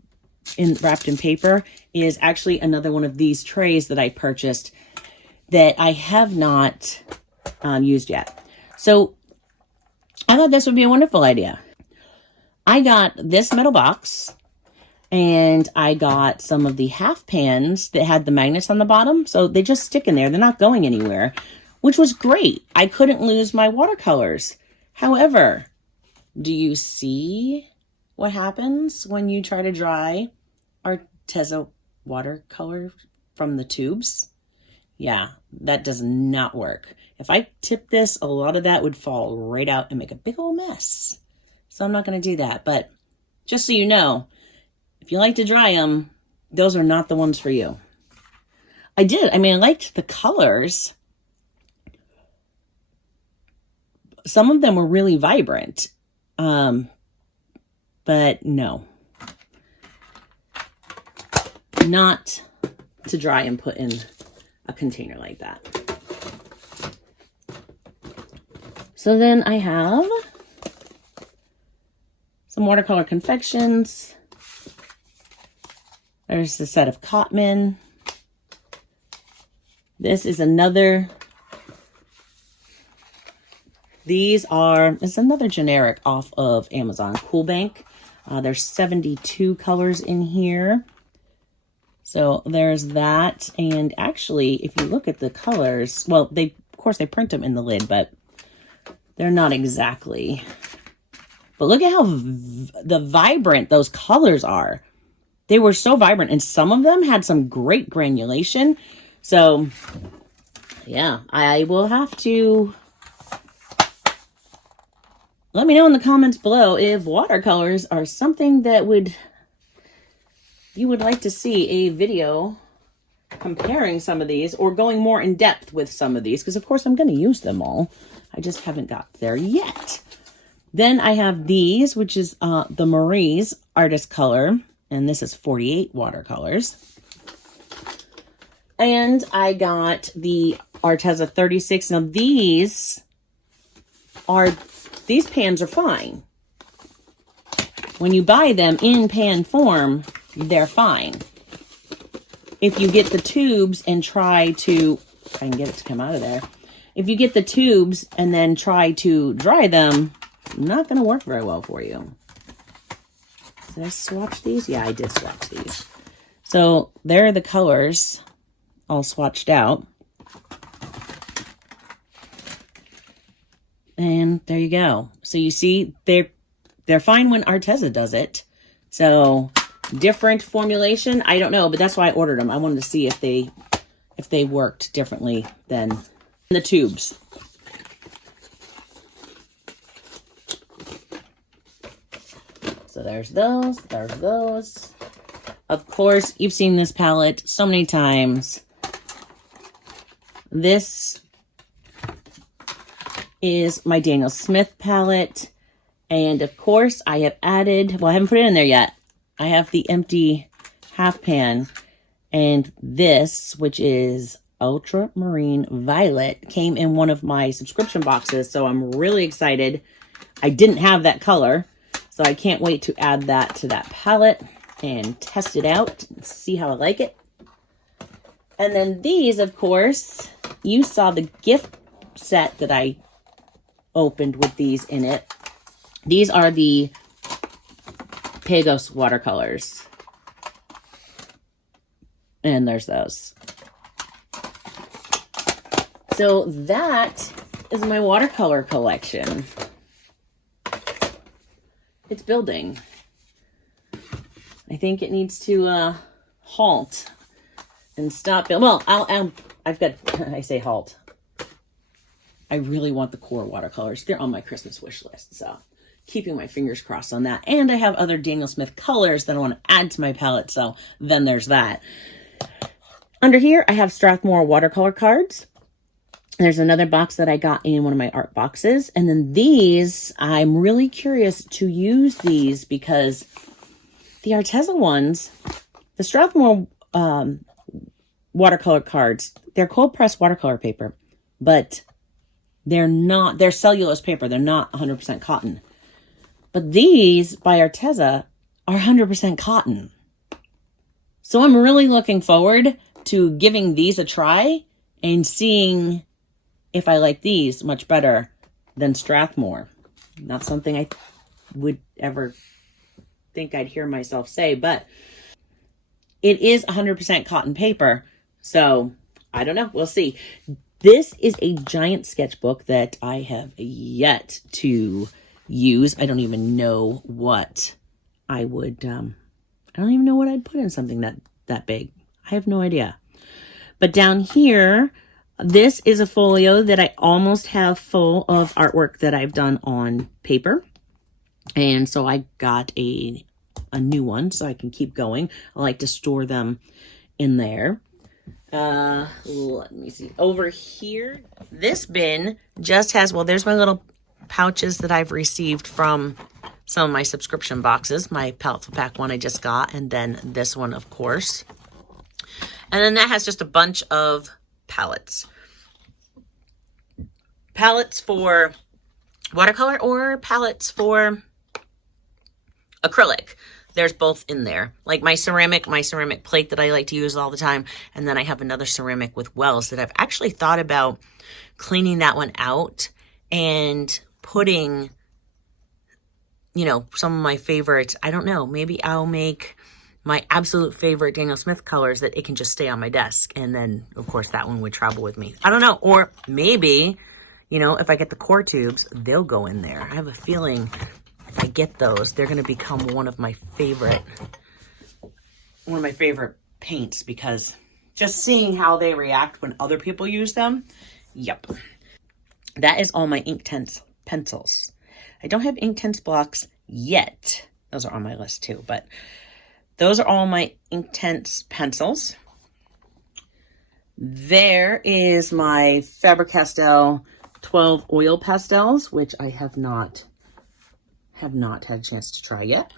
wrapped in paper is actually another one of these trays that I purchased that I have not used yet. So I thought this would be a wonderful idea. I got this metal box and I got some of the half pans that had the magnets on the bottom. So they just stick in there. They're not going anywhere, which was great. I couldn't lose my watercolors. However, do you see what happens when you try to dry Arteza watercolor from the tubes? Yeah, that does not work. If I tip this, a lot of that would fall right out and make a big old mess. So I'm not going to do that. But just so you know, if you like to dry them, those are not the ones for you. I liked the colors. Some of them were really vibrant. But no. Not to dry and put in a container like that. So then I have some watercolor confections. There's a set of Cotman. This is another. It's another generic off of Amazon, Cool Bank. There's 72 colors in here. So there's that. And actually, if you look at the colors, well, of course they print them in the lid, but they're not exactly. But look at how vibrant those colors are. They were so vibrant, and some of them had some great granulation. So yeah, I will have to let me know in the comments below if watercolors are something that you would like to see a video comparing some of these or going more in depth with some of these, because of course I'm going to use them all. I just haven't got there yet. Then I have these, which is the Marie's Artist Color, and this is 48 watercolors. And I got the Arteza 36. Now these pans are fine. When you buy them in pan form, they're fine. If you get the tubes and try to, if I can get it to come out of there. If you get the tubes and then try to dry them, not going to work very well for you. Did I swatch these? Yeah, I did swatch these. So there are the colors all swatched out. And there you go. So you see, they're fine when Arteza does it. So different formulation, I don't know, but that's why I ordered them. I wanted to see if they worked differently than the tubes. So there's those, there's those. Of course, you've seen this palette so many times. This is my Daniel Smith palette. And of course, I have added, well, I haven't put it in there yet. I have the empty half pan. And this, which is Ultramarine Violet, came in one of my subscription boxes. So I'm really excited. I didn't have that color, so I can't wait to add that to that palette and test it out and see how I like it. And then these, of course, you saw the gift set that I opened with these in it. These are the Pagos watercolors. And there's those. So that is my watercolor collection. It's building. I think it needs to halt and stop. Well, I've got, I say halt. I really want the core watercolors. They're on my Christmas wish list, so keeping my fingers crossed on that. And I have other Daniel Smith colors that I want to add to my palette, so then there's that. Under here, I have Strathmore watercolor cards. There's another box that I got in one of my art boxes. And then these, I'm really curious to use these because the Arteza ones, the Strathmore watercolor cards, they're cold pressed watercolor paper, but they're cellulose paper. They're not 100% cotton. But these by Arteza are 100% cotton. So I'm really looking forward to giving these a try and seeing if I like these much better than Strathmore. Not something I would ever think I'd hear myself say, but it is 100% cotton paper. So I don't know. We'll see. This is a giant sketchbook that I have yet to use. I don't even know what I would, I don't even know what I'd put in something that big. I have no idea. But down here, this is a folio that I almost have full of artwork that I've done on paper. And so I got a new one so I can keep going. I like to store them in there. Let me see. Over here, this bin just has, well, there's my little pouches that I've received from some of my subscription boxes. My Paletful Pack one I just got, and then this one, of course. And then that has just a bunch of palettes. Palettes for watercolor or palettes for acrylic. There's both in there. Like my ceramic plate that I like to use all the time. And then I have another ceramic with wells that I've actually thought about cleaning that one out and putting, you know, some of my favorites. I don't know. Maybe I'll make my absolute favorite Daniel Smith colors that it can just stay on my desk. And then, of course, that one would travel with me. I don't know. Or maybe, you know, if I get the core tubes, they'll go in there. I have a feeling if I get those, they're going to become one of my favorite paints, because just seeing how they react when other people use them. Yep. That is all my Inktense pencils. I don't have Inktense blocks yet. Those are on my list too, but those are all my Inktense pencils. There is my Faber-Castell 12 oil pastels, which I have not had a chance to try yet.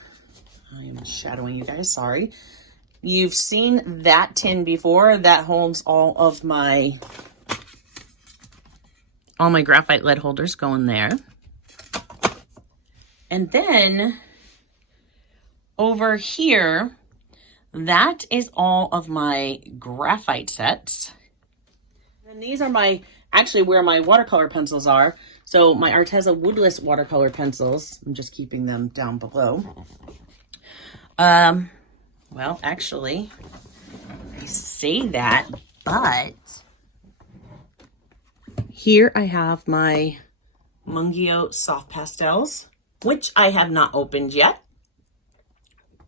I am shadowing you guys, sorry. You've seen that tin before. That holds all my graphite lead holders go in there. And then over here, that is all of my graphite sets. And these are actually where my watercolor pencils are. So my Arteza woodless watercolor pencils, I'm just keeping them down below. Well, actually, I say that, but here I have my Mungio soft pastels, which I have not opened yet.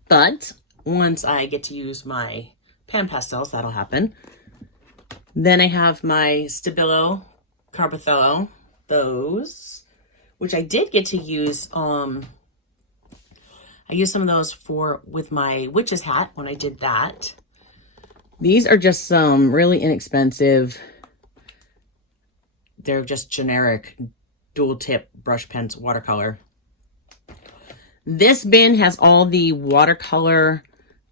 But once I get to use my pan pastels, that'll happen. Then I have my Stabilo Carbothello, those, which I did get to use. I I used some of those with my witch's hat when I did that. These are just some really inexpensive, they're just generic dual tip brush pens, watercolor. This bin has all the watercolor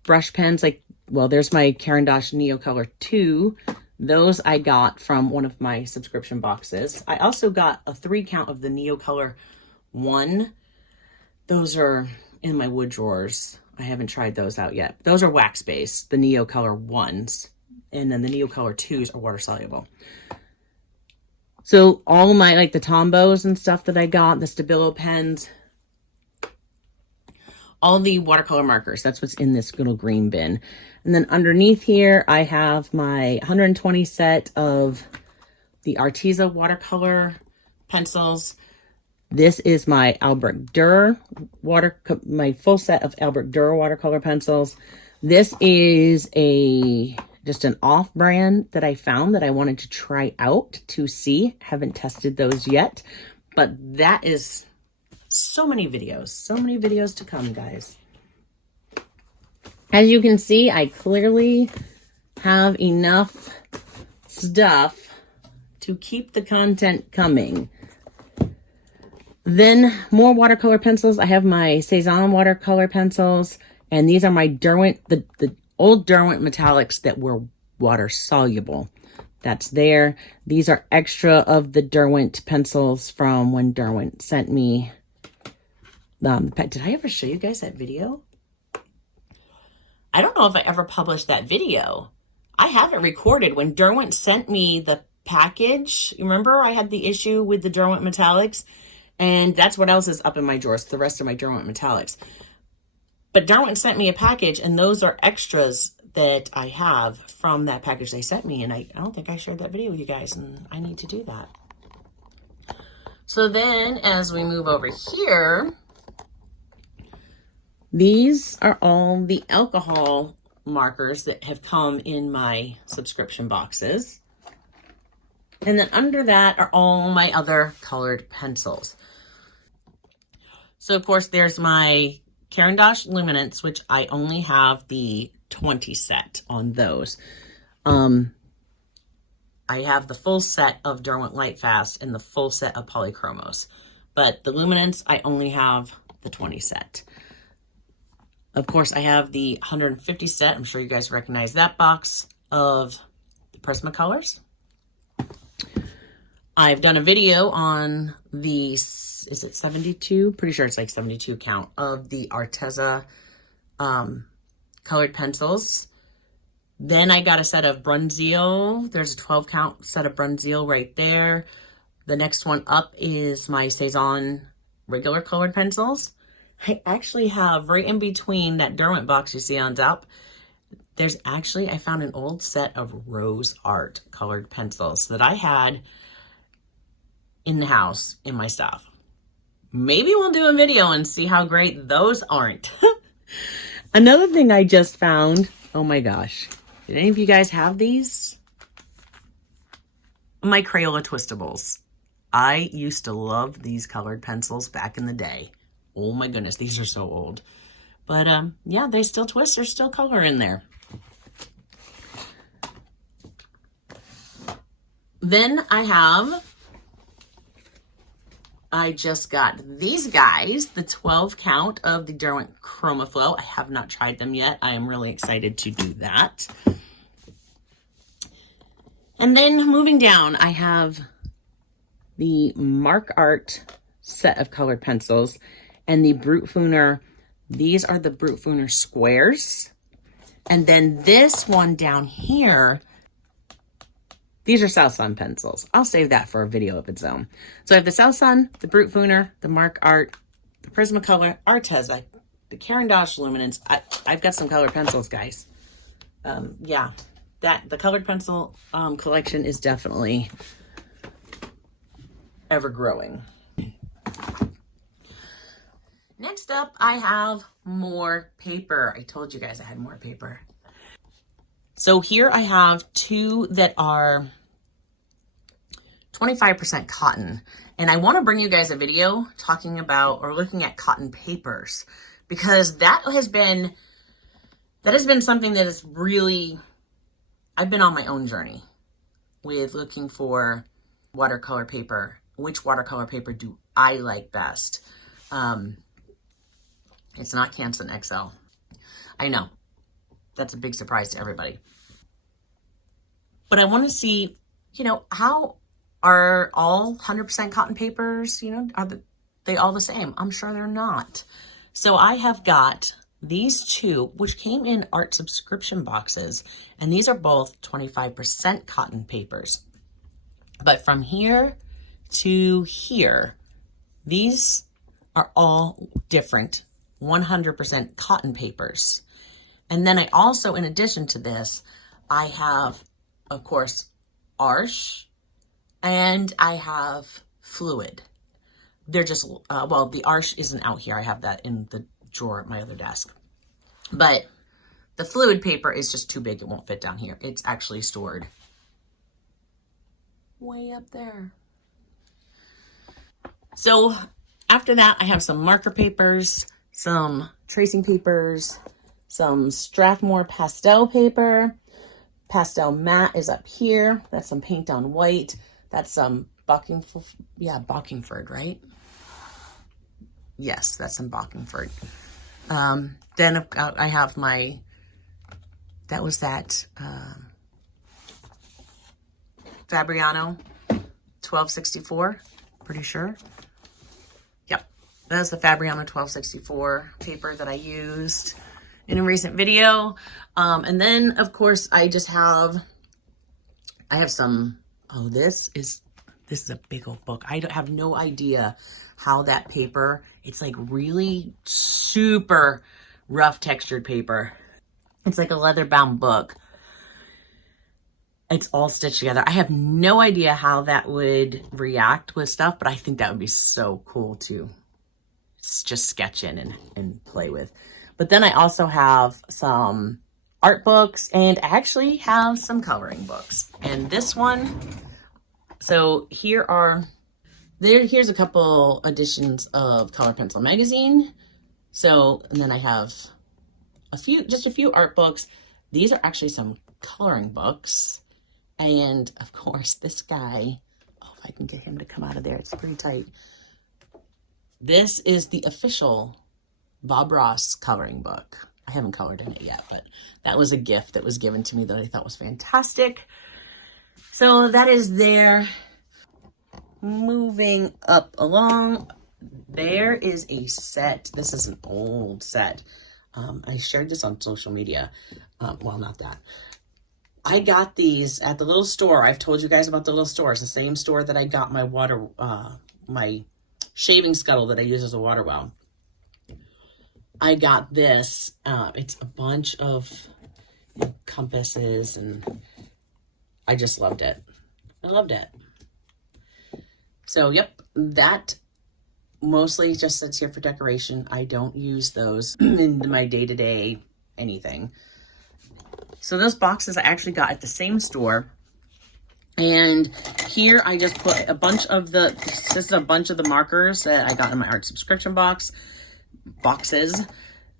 brush pens. Like, well, there's my Caran d'Ache Neocolor 2. Those I got from one of my subscription boxes. I also got a 3 count of the Neocolor 1. Those are in my wood drawers. I haven't tried those out yet. Those are wax based, the Neocolor 1s. And then the Neocolor 2s are water soluble. So all my, like the Tombos and stuff that I got, the Stabilo pens, all the watercolor markers, that's what's in this little green bin. And then underneath here, I have my 120 set of the Arteza watercolor pencils. This is my Albrecht Dürer my full set of Albrecht Dürer watercolor pencils. This is just an off brand that I found that I wanted to try out to see. Haven't tested those yet, but that is so many videos to come, guys. As you can see, I clearly have enough stuff to keep the content coming. Then more watercolor pencils. I have my Cezanne watercolor pencils, and these are my Derwent, the old Derwent metallics that were water soluble. That's there. These are extra of the Derwent pencils from when Derwent sent me. Did I ever show you guys that video? I don't know if I ever published that video. I have it recorded when Derwent sent me the package. Remember, I had the issue with the Derwent metallics, and that's what else is up in my drawers, the rest of my Derwent metallics. But Derwent sent me a package, and those are extras that I have from that package they sent me, and I don't think I shared that video with you guys, and I need to do that. So then, as we move over here, these are all the alcohol markers that have come in my subscription boxes. And then under that are all my other colored pencils. So of course there's my Caran d'Ache Luminance, which I only have the 20 set on those. I have the full set of Derwent Lightfast and the full set of Polychromos. But the Luminance, I only have the 20 set. Of course, I have the 150 set. I'm sure you guys recognize that box of the Prismacolors. I've done a video on the, is it 72? Pretty sure it's like 72 count of the Arteza colored pencils. Then I got a set of Brunzil. There's a 12 count set of Brunzil right there. The next one up is my Cezanne regular colored pencils. I actually have right in between that Derwent box you see on top, there's actually, I found an old set of Rose Art colored pencils that I had in the house in my stuff. Maybe we'll do a video and see how great those aren't. Another thing I just found, oh my gosh, did any of you guys have these? My Crayola Twistables. I used to love these colored pencils back in the day. Oh my goodness, these are so old. But yeah, they still twist. There's still color in there. Then I just got these guys, the 12 count of the Derwent Chroma Flow. I have not tried them yet. I am really excited to do that. And then moving down, I have the Mark Art set of colored pencils and the Brute Fooner. These are the Brute Fooner squares. And then this one down here, these are South Sun pencils. I'll save that for a video of its own. So I have the South Sun, the Brute Fooner, the Mark Art, the Prismacolor, Arteza, the Caran d'Ache Luminance. I've got some colored pencils, guys. Yeah, the colored pencil collection is definitely ever growing. Next up, I have more paper. I told you guys I had more paper. So here I have two that are 25% cotton. And I want to bring you guys a video talking about or looking at cotton papers because that has been something that is really, I've been on my own journey with looking for watercolor paper. Which watercolor paper do I like best? It's not Canson XL. I know, that's a big surprise to everybody. But I want to see, how are all 100% cotton papers, are they all the same? I'm sure they're not. So I have got these two, which came in art subscription boxes, and these are both 25% cotton papers. But from here to here, these are all different 100% cotton papers. And then I also, in addition to this, I have, of course, Arch, and I have Fluid. They're just, well, the Arch isn't out here. I have that in the drawer at my other desk. But the Fluid paper is just too big. It won't fit down here. It's actually stored way up there. So after that, I have some marker papers, some tracing papers, some Strathmore pastel paper. Pastel matte is up here. That's some paint on white. That's some Bockingford, right? Yes, that's some Bockingford. Then I have my, that was that Fabriano 1264, pretty sure. Yep, that's the Fabriano 1264 paper that I used in a recent video. And then, of course, I have some, this is a big old book. I have no idea how that paper, it's like really super rough textured paper. It's like a leather bound book. It's all stitched together. I have no idea how that would react with stuff, but I think that would be so cool to just sketch in and play with. But then I also have some art books, and I actually have some coloring books. And this one, so here's a couple editions of Color Pencil magazine. So, and then I have just a few art books. These are actually some coloring books. And of course, this guy, if I can get him to come out of there, it's pretty tight. This is the official Bob Ross coloring book. I haven't colored in it yet, but that was a gift that was given to me that I thought was fantastic. So that is there. Moving up along, there is a set. This is an old set. I shared this on social media. Well, not that. I got these at the little store. I've told you guys about the little store. It's the same store that I got my my shaving scuttle that I use as a water well. I got this. It's a bunch of compasses, and I just loved it. I loved it. So, yep, that mostly just sits here for decoration. I don't use those in my day-to-day anything. So those boxes I actually got at the same store. And here I just put a bunch of this is a bunch of the markers that I got in my art subscription boxes.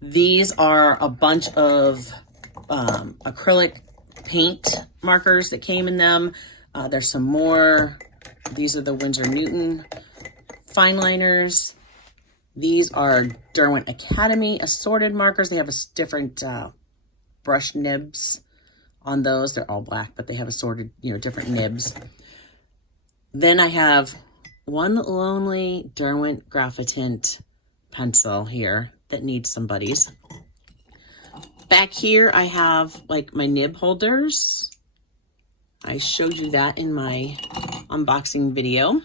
These are a bunch of acrylic paint markers that came in them. There's some more. These are the Winsor Newton fine liners. These are Derwent Academy assorted markers. They have a different brush nibs on those. They're all black, but they have assorted, different nibs. Then I have one lonely Derwent Graphitint pencil here that needs some buddies. Back here, I have like my nib holders. I showed you that in my unboxing video.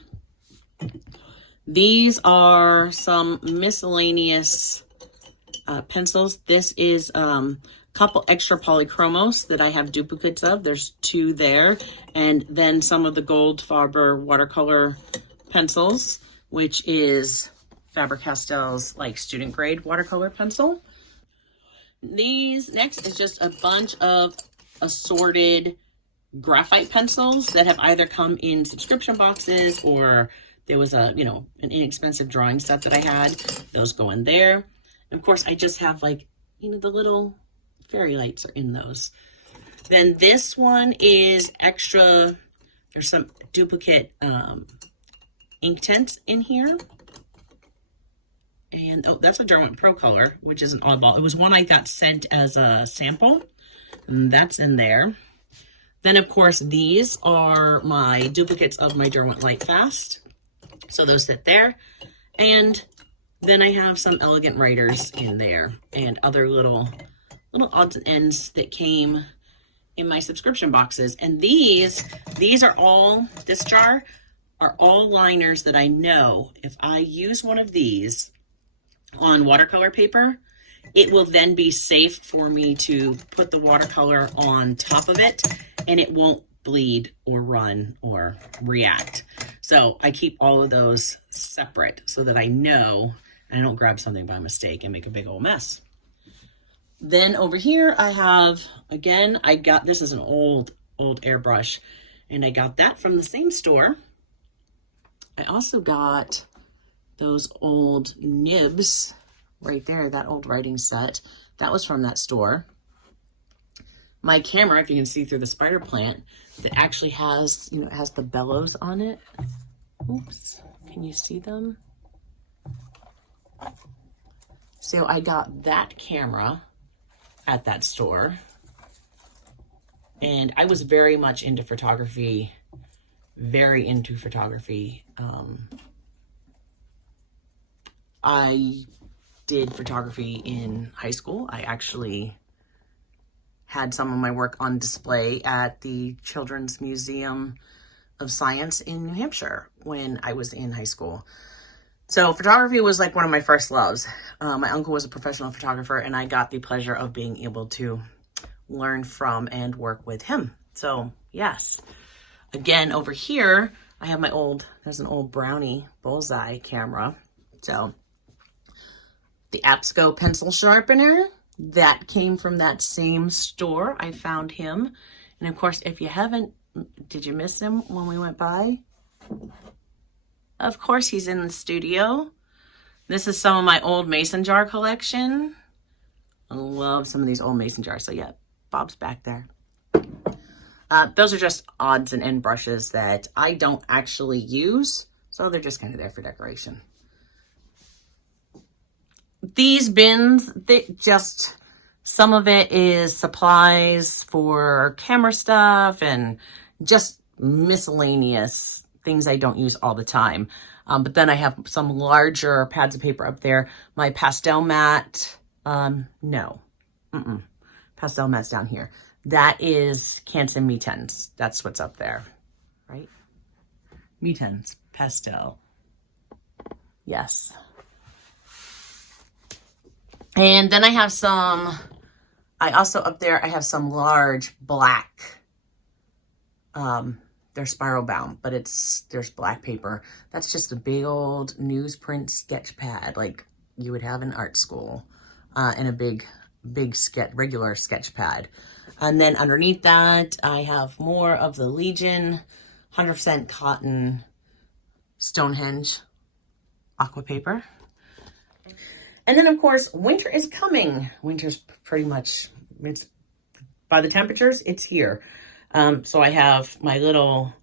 These are some miscellaneous pencils. This is a couple extra polychromos that I have duplicates of. There's 2 there. And then some of the Goldfarber watercolor pencils, which is Faber-Castell's like student grade watercolor pencil. These next is just a bunch of assorted graphite pencils that have either come in subscription boxes, or there was an inexpensive drawing set that I had. Those go in there. And of course, I just have like, you know, the little fairy lights are in those. Then this one is extra. There's some duplicate ink tints in here. And oh, that's a Derwent Pro color, which is an oddball. It was one I got sent as a sample. And that's in there. Then, of course, these are my duplicates of my Derwent Lightfast. So those sit there. And then I have some elegant writers in there and other little odds and ends that came in my subscription boxes. And these are all, this jar are all liners that I know if I use one of these on watercolor paper, it will then be safe for me to put the watercolor on top of it and it won't bleed or run or react. So I keep all of those separate so that I know I don't grab something by mistake and make a big old mess. Then over here I have, again, I got, this is an old airbrush and I got that from the same store. I also got those old nibs right there, that old writing set. That was from that store. My camera, if you can see through the spider plant, that actually has, you know, it has the bellows on it. Oops, can you see them? So I got that camera at that store. And I was very much into photography, very into photography. I did photography in high school. I actually had some of my work on display at the Children's Museum of Science in New Hampshire when I was in high school. So photography was like one of my first loves. My uncle was a professional photographer and I got the pleasure of being able to learn from and work with him. So yes, again, over here, I have my there's an old Brownie Bullseye camera. So the Apsco pencil sharpener, that came from that same store. I found him. And of course, if you haven't, did you miss him when we went by? Of course, he's in the studio. This is some of my old mason jar collection. I love some of these old mason jars. So yeah, Bob's back there. Those are just odds and end brushes that I don't actually use. So they're just kind of there for decoration. These bins, some of it is supplies for camera stuff and just miscellaneous things I don't use all the time. But then I have some larger pads of paper up there. My pastel mat, no. Pastel mat's down here. That is Canson Me-10s. That's what's up there, right? Me-10s, pastel. Yes. And then I have I have some large black, they're spiral bound, but there's black paper. That's just a big old newsprint sketch pad like you would have in art school, and a big regular sketch pad. And then underneath that, I have more of the Legion 100% cotton Stonehenge aqua paper. And then, of course, winter is coming. Winter's pretty much, by the temperatures, it's here. So I have my little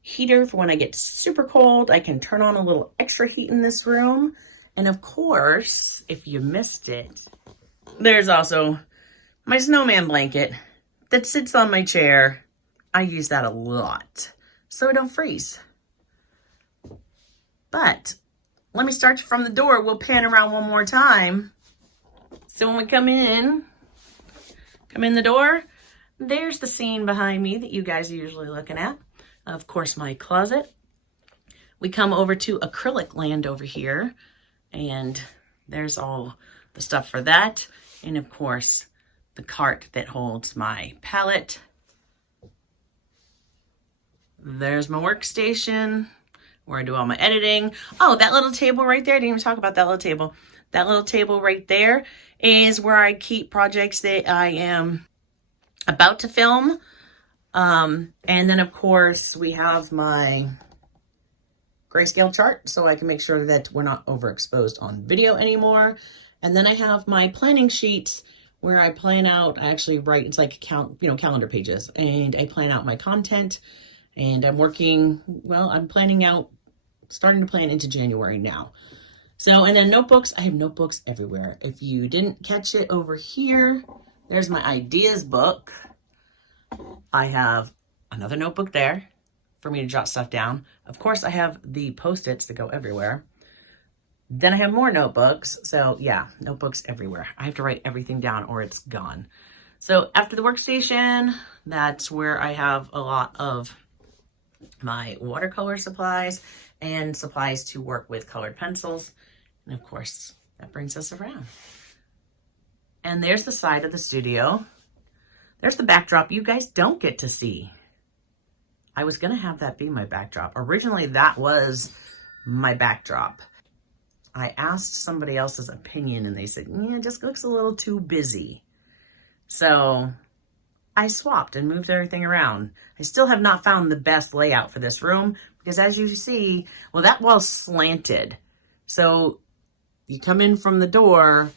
heater for when I get super cold. I can turn on a little extra heat in this room. And of course, if you missed it, there's also my snowman blanket that sits on my chair. I use that a lot so I don't freeze. But let me start from the door. We'll pan around one more time. So when we come in the door, there's the scene behind me that you guys are usually looking at. Of course, my closet. We come over to acrylic land over here, and there's all the stuff for that. And of course, the cart that holds my palette. There's my workstation where I do all my editing. Oh, that little table right there. I didn't even talk about that little table. That little table right there is where I keep projects that I am about to film. And then, of course, we have my grayscale chart so I can make sure that we're not overexposed on video anymore. And then I have my planning sheets where I plan out, I actually write, it's like calendar pages, and I plan out my content, and I'm planning out, starting to plan into January now. So, and then notebooks, I have notebooks everywhere. If you didn't catch it over here, there's my ideas book. I have another notebook there for me to jot stuff down. Of course, I have the Post-its that go everywhere. Then I have more notebooks. So yeah, notebooks everywhere. I have to write everything down or it's gone. So after the workstation, that's where I have a lot of my watercolor supplies and supplies to work with colored pencils. And of course, that brings us around. And there's the side of the studio. There's the backdrop you guys don't get to see. I was gonna have that be my backdrop. Originally, that was my backdrop. I asked somebody else's opinion and they said, yeah, it just looks a little too busy. So I swapped and moved everything around. I still have not found the best layout for this room because as you see, well, that wall's slanted. So you come in from the door,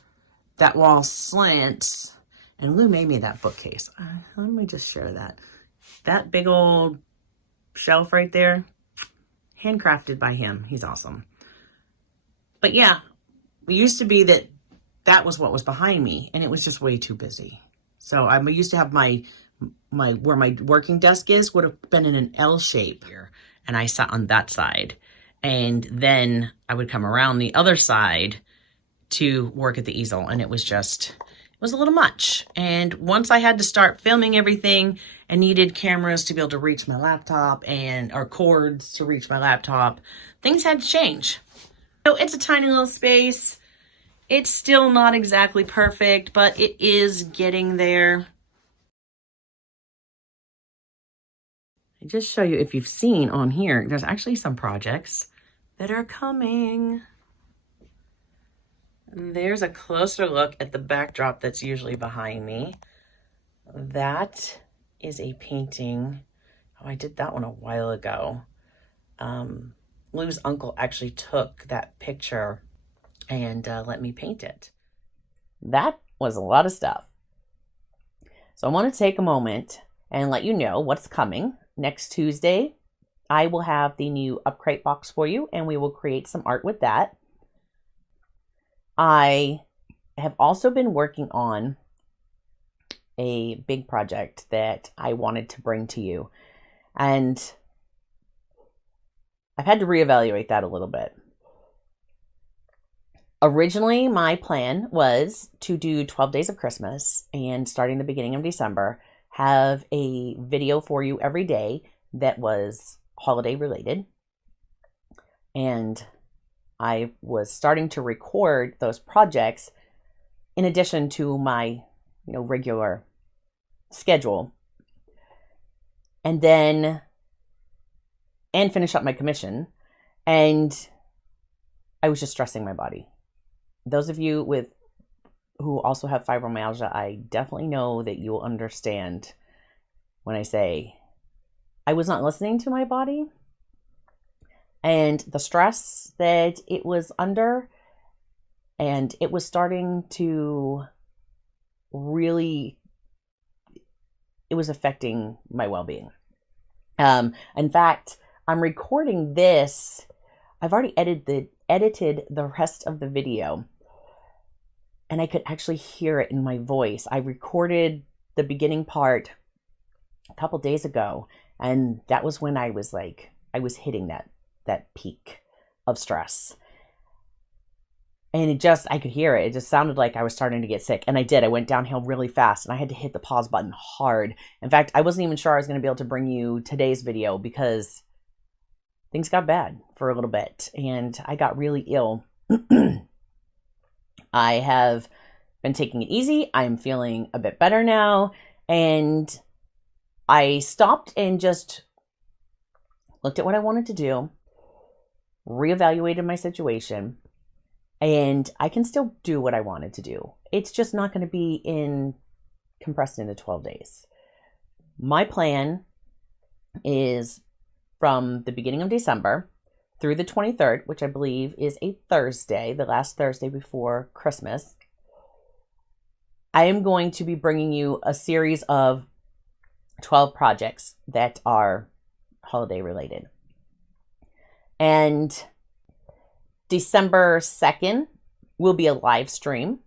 that wall slants, and Lou made me that bookcase. Let me just share that. That big old shelf right there, handcrafted by him. He's awesome. But yeah, it used to be that was what was behind me, and it was just way too busy. So I used to have my where my working desk is would have been in an L shape here, and I sat on that side. And then I would come around the other side to work at the easel, and it was a little much. And once I had to start filming everything and needed cameras to be able to reach my laptop or cords to reach my laptop, things had to change. So it's a tiny little space. It's still not exactly perfect, but it is getting there. I just show you, if you've seen on here, there's actually some projects that are coming. There's a closer look at the backdrop that's usually behind me. That is a painting. Oh, I did that one a while ago. Lou's uncle actually took that picture and let me paint it. That was a lot of stuff. So I want to take a moment and let you know what's coming. Next Tuesday, I will have the new Upcrate box for you, and we will create some art with that. I have also been working on a big project that I wanted to bring to you, and I've had to reevaluate that a little bit. Originally, my plan was to do 12 Days of Christmas, and starting the beginning of December, have a video for you every day that was holiday related. And I was starting to record those projects in addition to my, regular schedule. And finish up my commission. And I was just stressing my body. Those of you who also have fibromyalgia, I definitely know that you will understand when I say I was not listening to my body and the stress that it was under, and it was starting to it was affecting my well-being. In fact, I'm recording this. I've already edited the rest of the video, and I could actually hear it in my voice. I recorded the beginning part a couple days ago, and that was when I was hitting that peak of stress. And I could hear it. It just sounded like I was starting to get sick. And I did. I went downhill really fast, and I had to hit the pause button hard. In fact, I wasn't even sure I was going to be able to bring you today's video because things got bad for a little bit, and I got really ill. I have been taking it easy. I'm feeling a bit better now. And I stopped and just looked at what I wanted to do, reevaluated my situation, and I can still do what I wanted to do. It's just not going to be compressed into 12 days. My plan is from the beginning of December through the 23rd, which I believe is a Thursday, the last Thursday before Christmas. I am going to be bringing you a series of 12 projects that are holiday related. And December 2nd will be a live stream.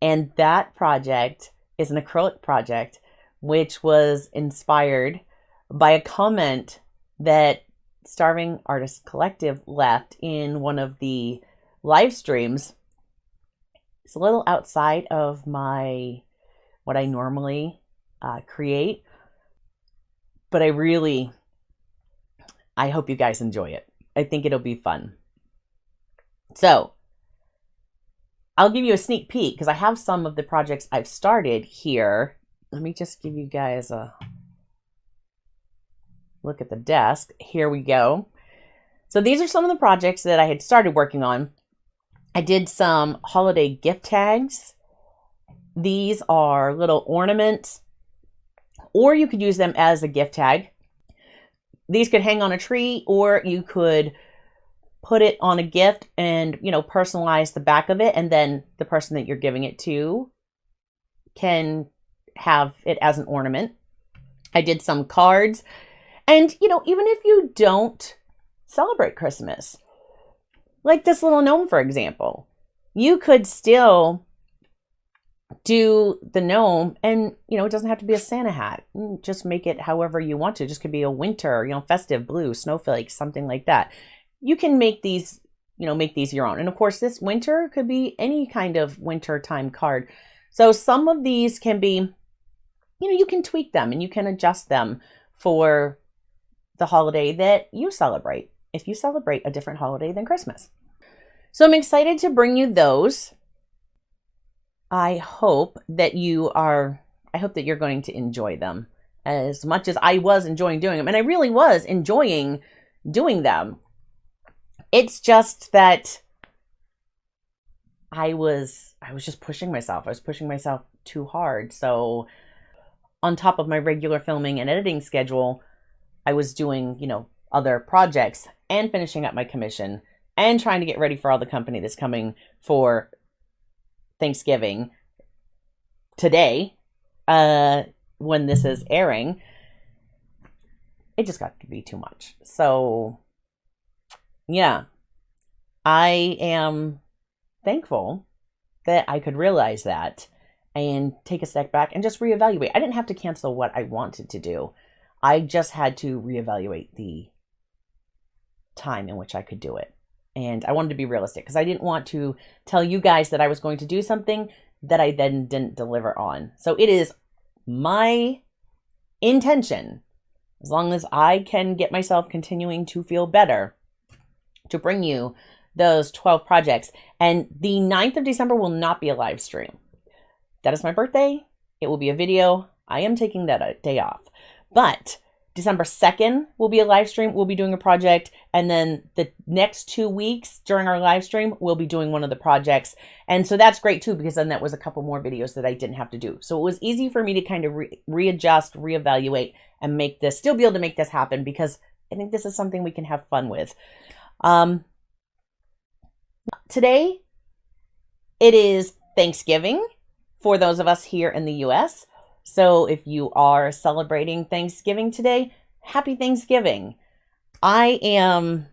And that project is an acrylic project, which was inspired by a comment that Starving Artist Collective left in one of the live streams. It's a little outside of what I normally create, but I hope you guys enjoy it. I think it'll be fun. So I'll give you a sneak peek because I have some of the projects I've started here. Let me just give you guys a look at the desk. Here we go. So these are some of the projects that I had started working on. I did some holiday gift tags. These are little ornaments, or you could use them as a gift tag. These could hang on a tree, or you could put it on a gift and, personalize the back of it. And then the person that you're giving it to can have it as an ornament. I did some cards. And, even if you don't celebrate Christmas, like this little gnome, for example, you could still do the gnome and, it doesn't have to be a Santa hat. Just make it however you want to. It just could be a winter, festive blue, snowflakes, something like that. You can make these, your own. And of course, this winter could be any kind of winter time card. So some of these can be, you can tweak them and you can adjust them for the holiday that you celebrate, if you celebrate a different holiday than Christmas. So I'm excited to bring you those. I hope that you're going to enjoy them as much as I was enjoying doing them. And I really was enjoying doing them. It's just that I was just pushing myself. I was pushing myself too hard. So on top of my regular filming and editing schedule, I was doing, other projects and finishing up my commission and trying to get ready for all the company that's coming for Thanksgiving today, when this is airing. It just got to be too much. So yeah, I am thankful that I could realize that and take a step back and just reevaluate. I didn't have to cancel what I wanted to do. I just had to reevaluate the time in which I could do it. And I wanted to be realistic because I didn't want to tell you guys that I was going to do something that I then didn't deliver on. So it is my intention, as long as I can get myself continuing to feel better, to bring you those 12 projects. And the 9th of December will not be a live stream. That is my birthday. It will be a video. I am taking that day off. But December 2nd will be a live stream. We'll be doing a project. And then the next 2 weeks during our live stream, we'll be doing one of the projects. And so that's great too, because then that was a couple more videos that I didn't have to do. So it was easy for me to kind of readjust, reevaluate, and still be able to make this happen, because I think this is something we can have fun with. Today, it is Thanksgiving for those of us here in the US. So if you are celebrating Thanksgiving today, happy Thanksgiving. I am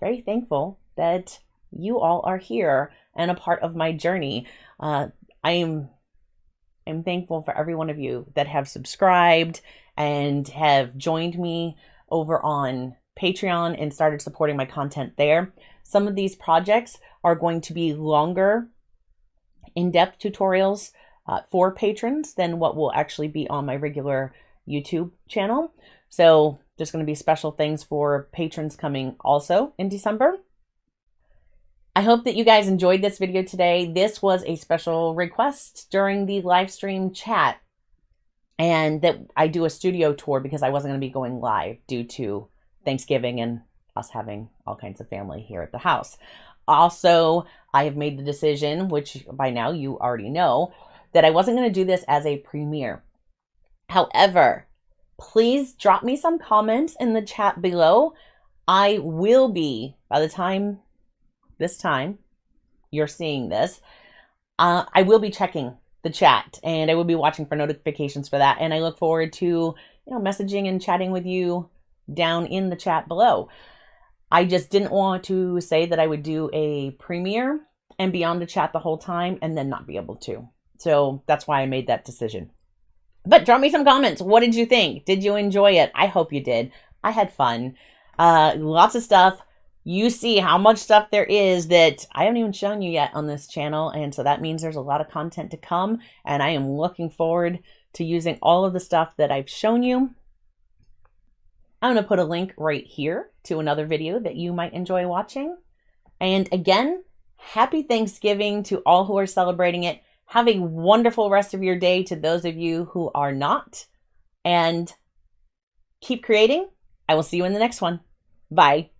very thankful that you all are here and a part of my journey. I'm thankful for every one of you that have subscribed and have joined me over on Patreon and started supporting my content there. Some of these projects are going to be longer, in-depth tutorials for patrons than what will actually be on my regular YouTube channel. So there's going to be special things for patrons coming also in December. I hope that you guys enjoyed this video today. This was a special request during the live stream chat, and that I do a studio tour because I wasn't going to be going live due to Thanksgiving and us having all kinds of family here at the house. Also, I have made the decision, which by now you already know, that I wasn't going to do this as a premiere. However, please drop me some comments in the chat below. I will be, by the time you're seeing this, I will be checking the chat, and I will be watching for notifications for that. And I look forward to, messaging and chatting with you down in the chat below. I just didn't want to say that I would do a premiere and be on the chat the whole time and then not be able to. So that's why I made that decision. But drop me some comments. What did you think? Did you enjoy it? I hope you did. I had fun. Lots of stuff. You see how much stuff there is that I haven't even shown you yet on this channel. And so that means there's a lot of content to come. And I am looking forward to using all of the stuff that I've shown you. I'm going to put a link right here to another video that you might enjoy watching. And again, happy Thanksgiving to all who are celebrating it. Have a wonderful rest of your day to those of you who are not. And keep creating. I will see you in the next one. Bye.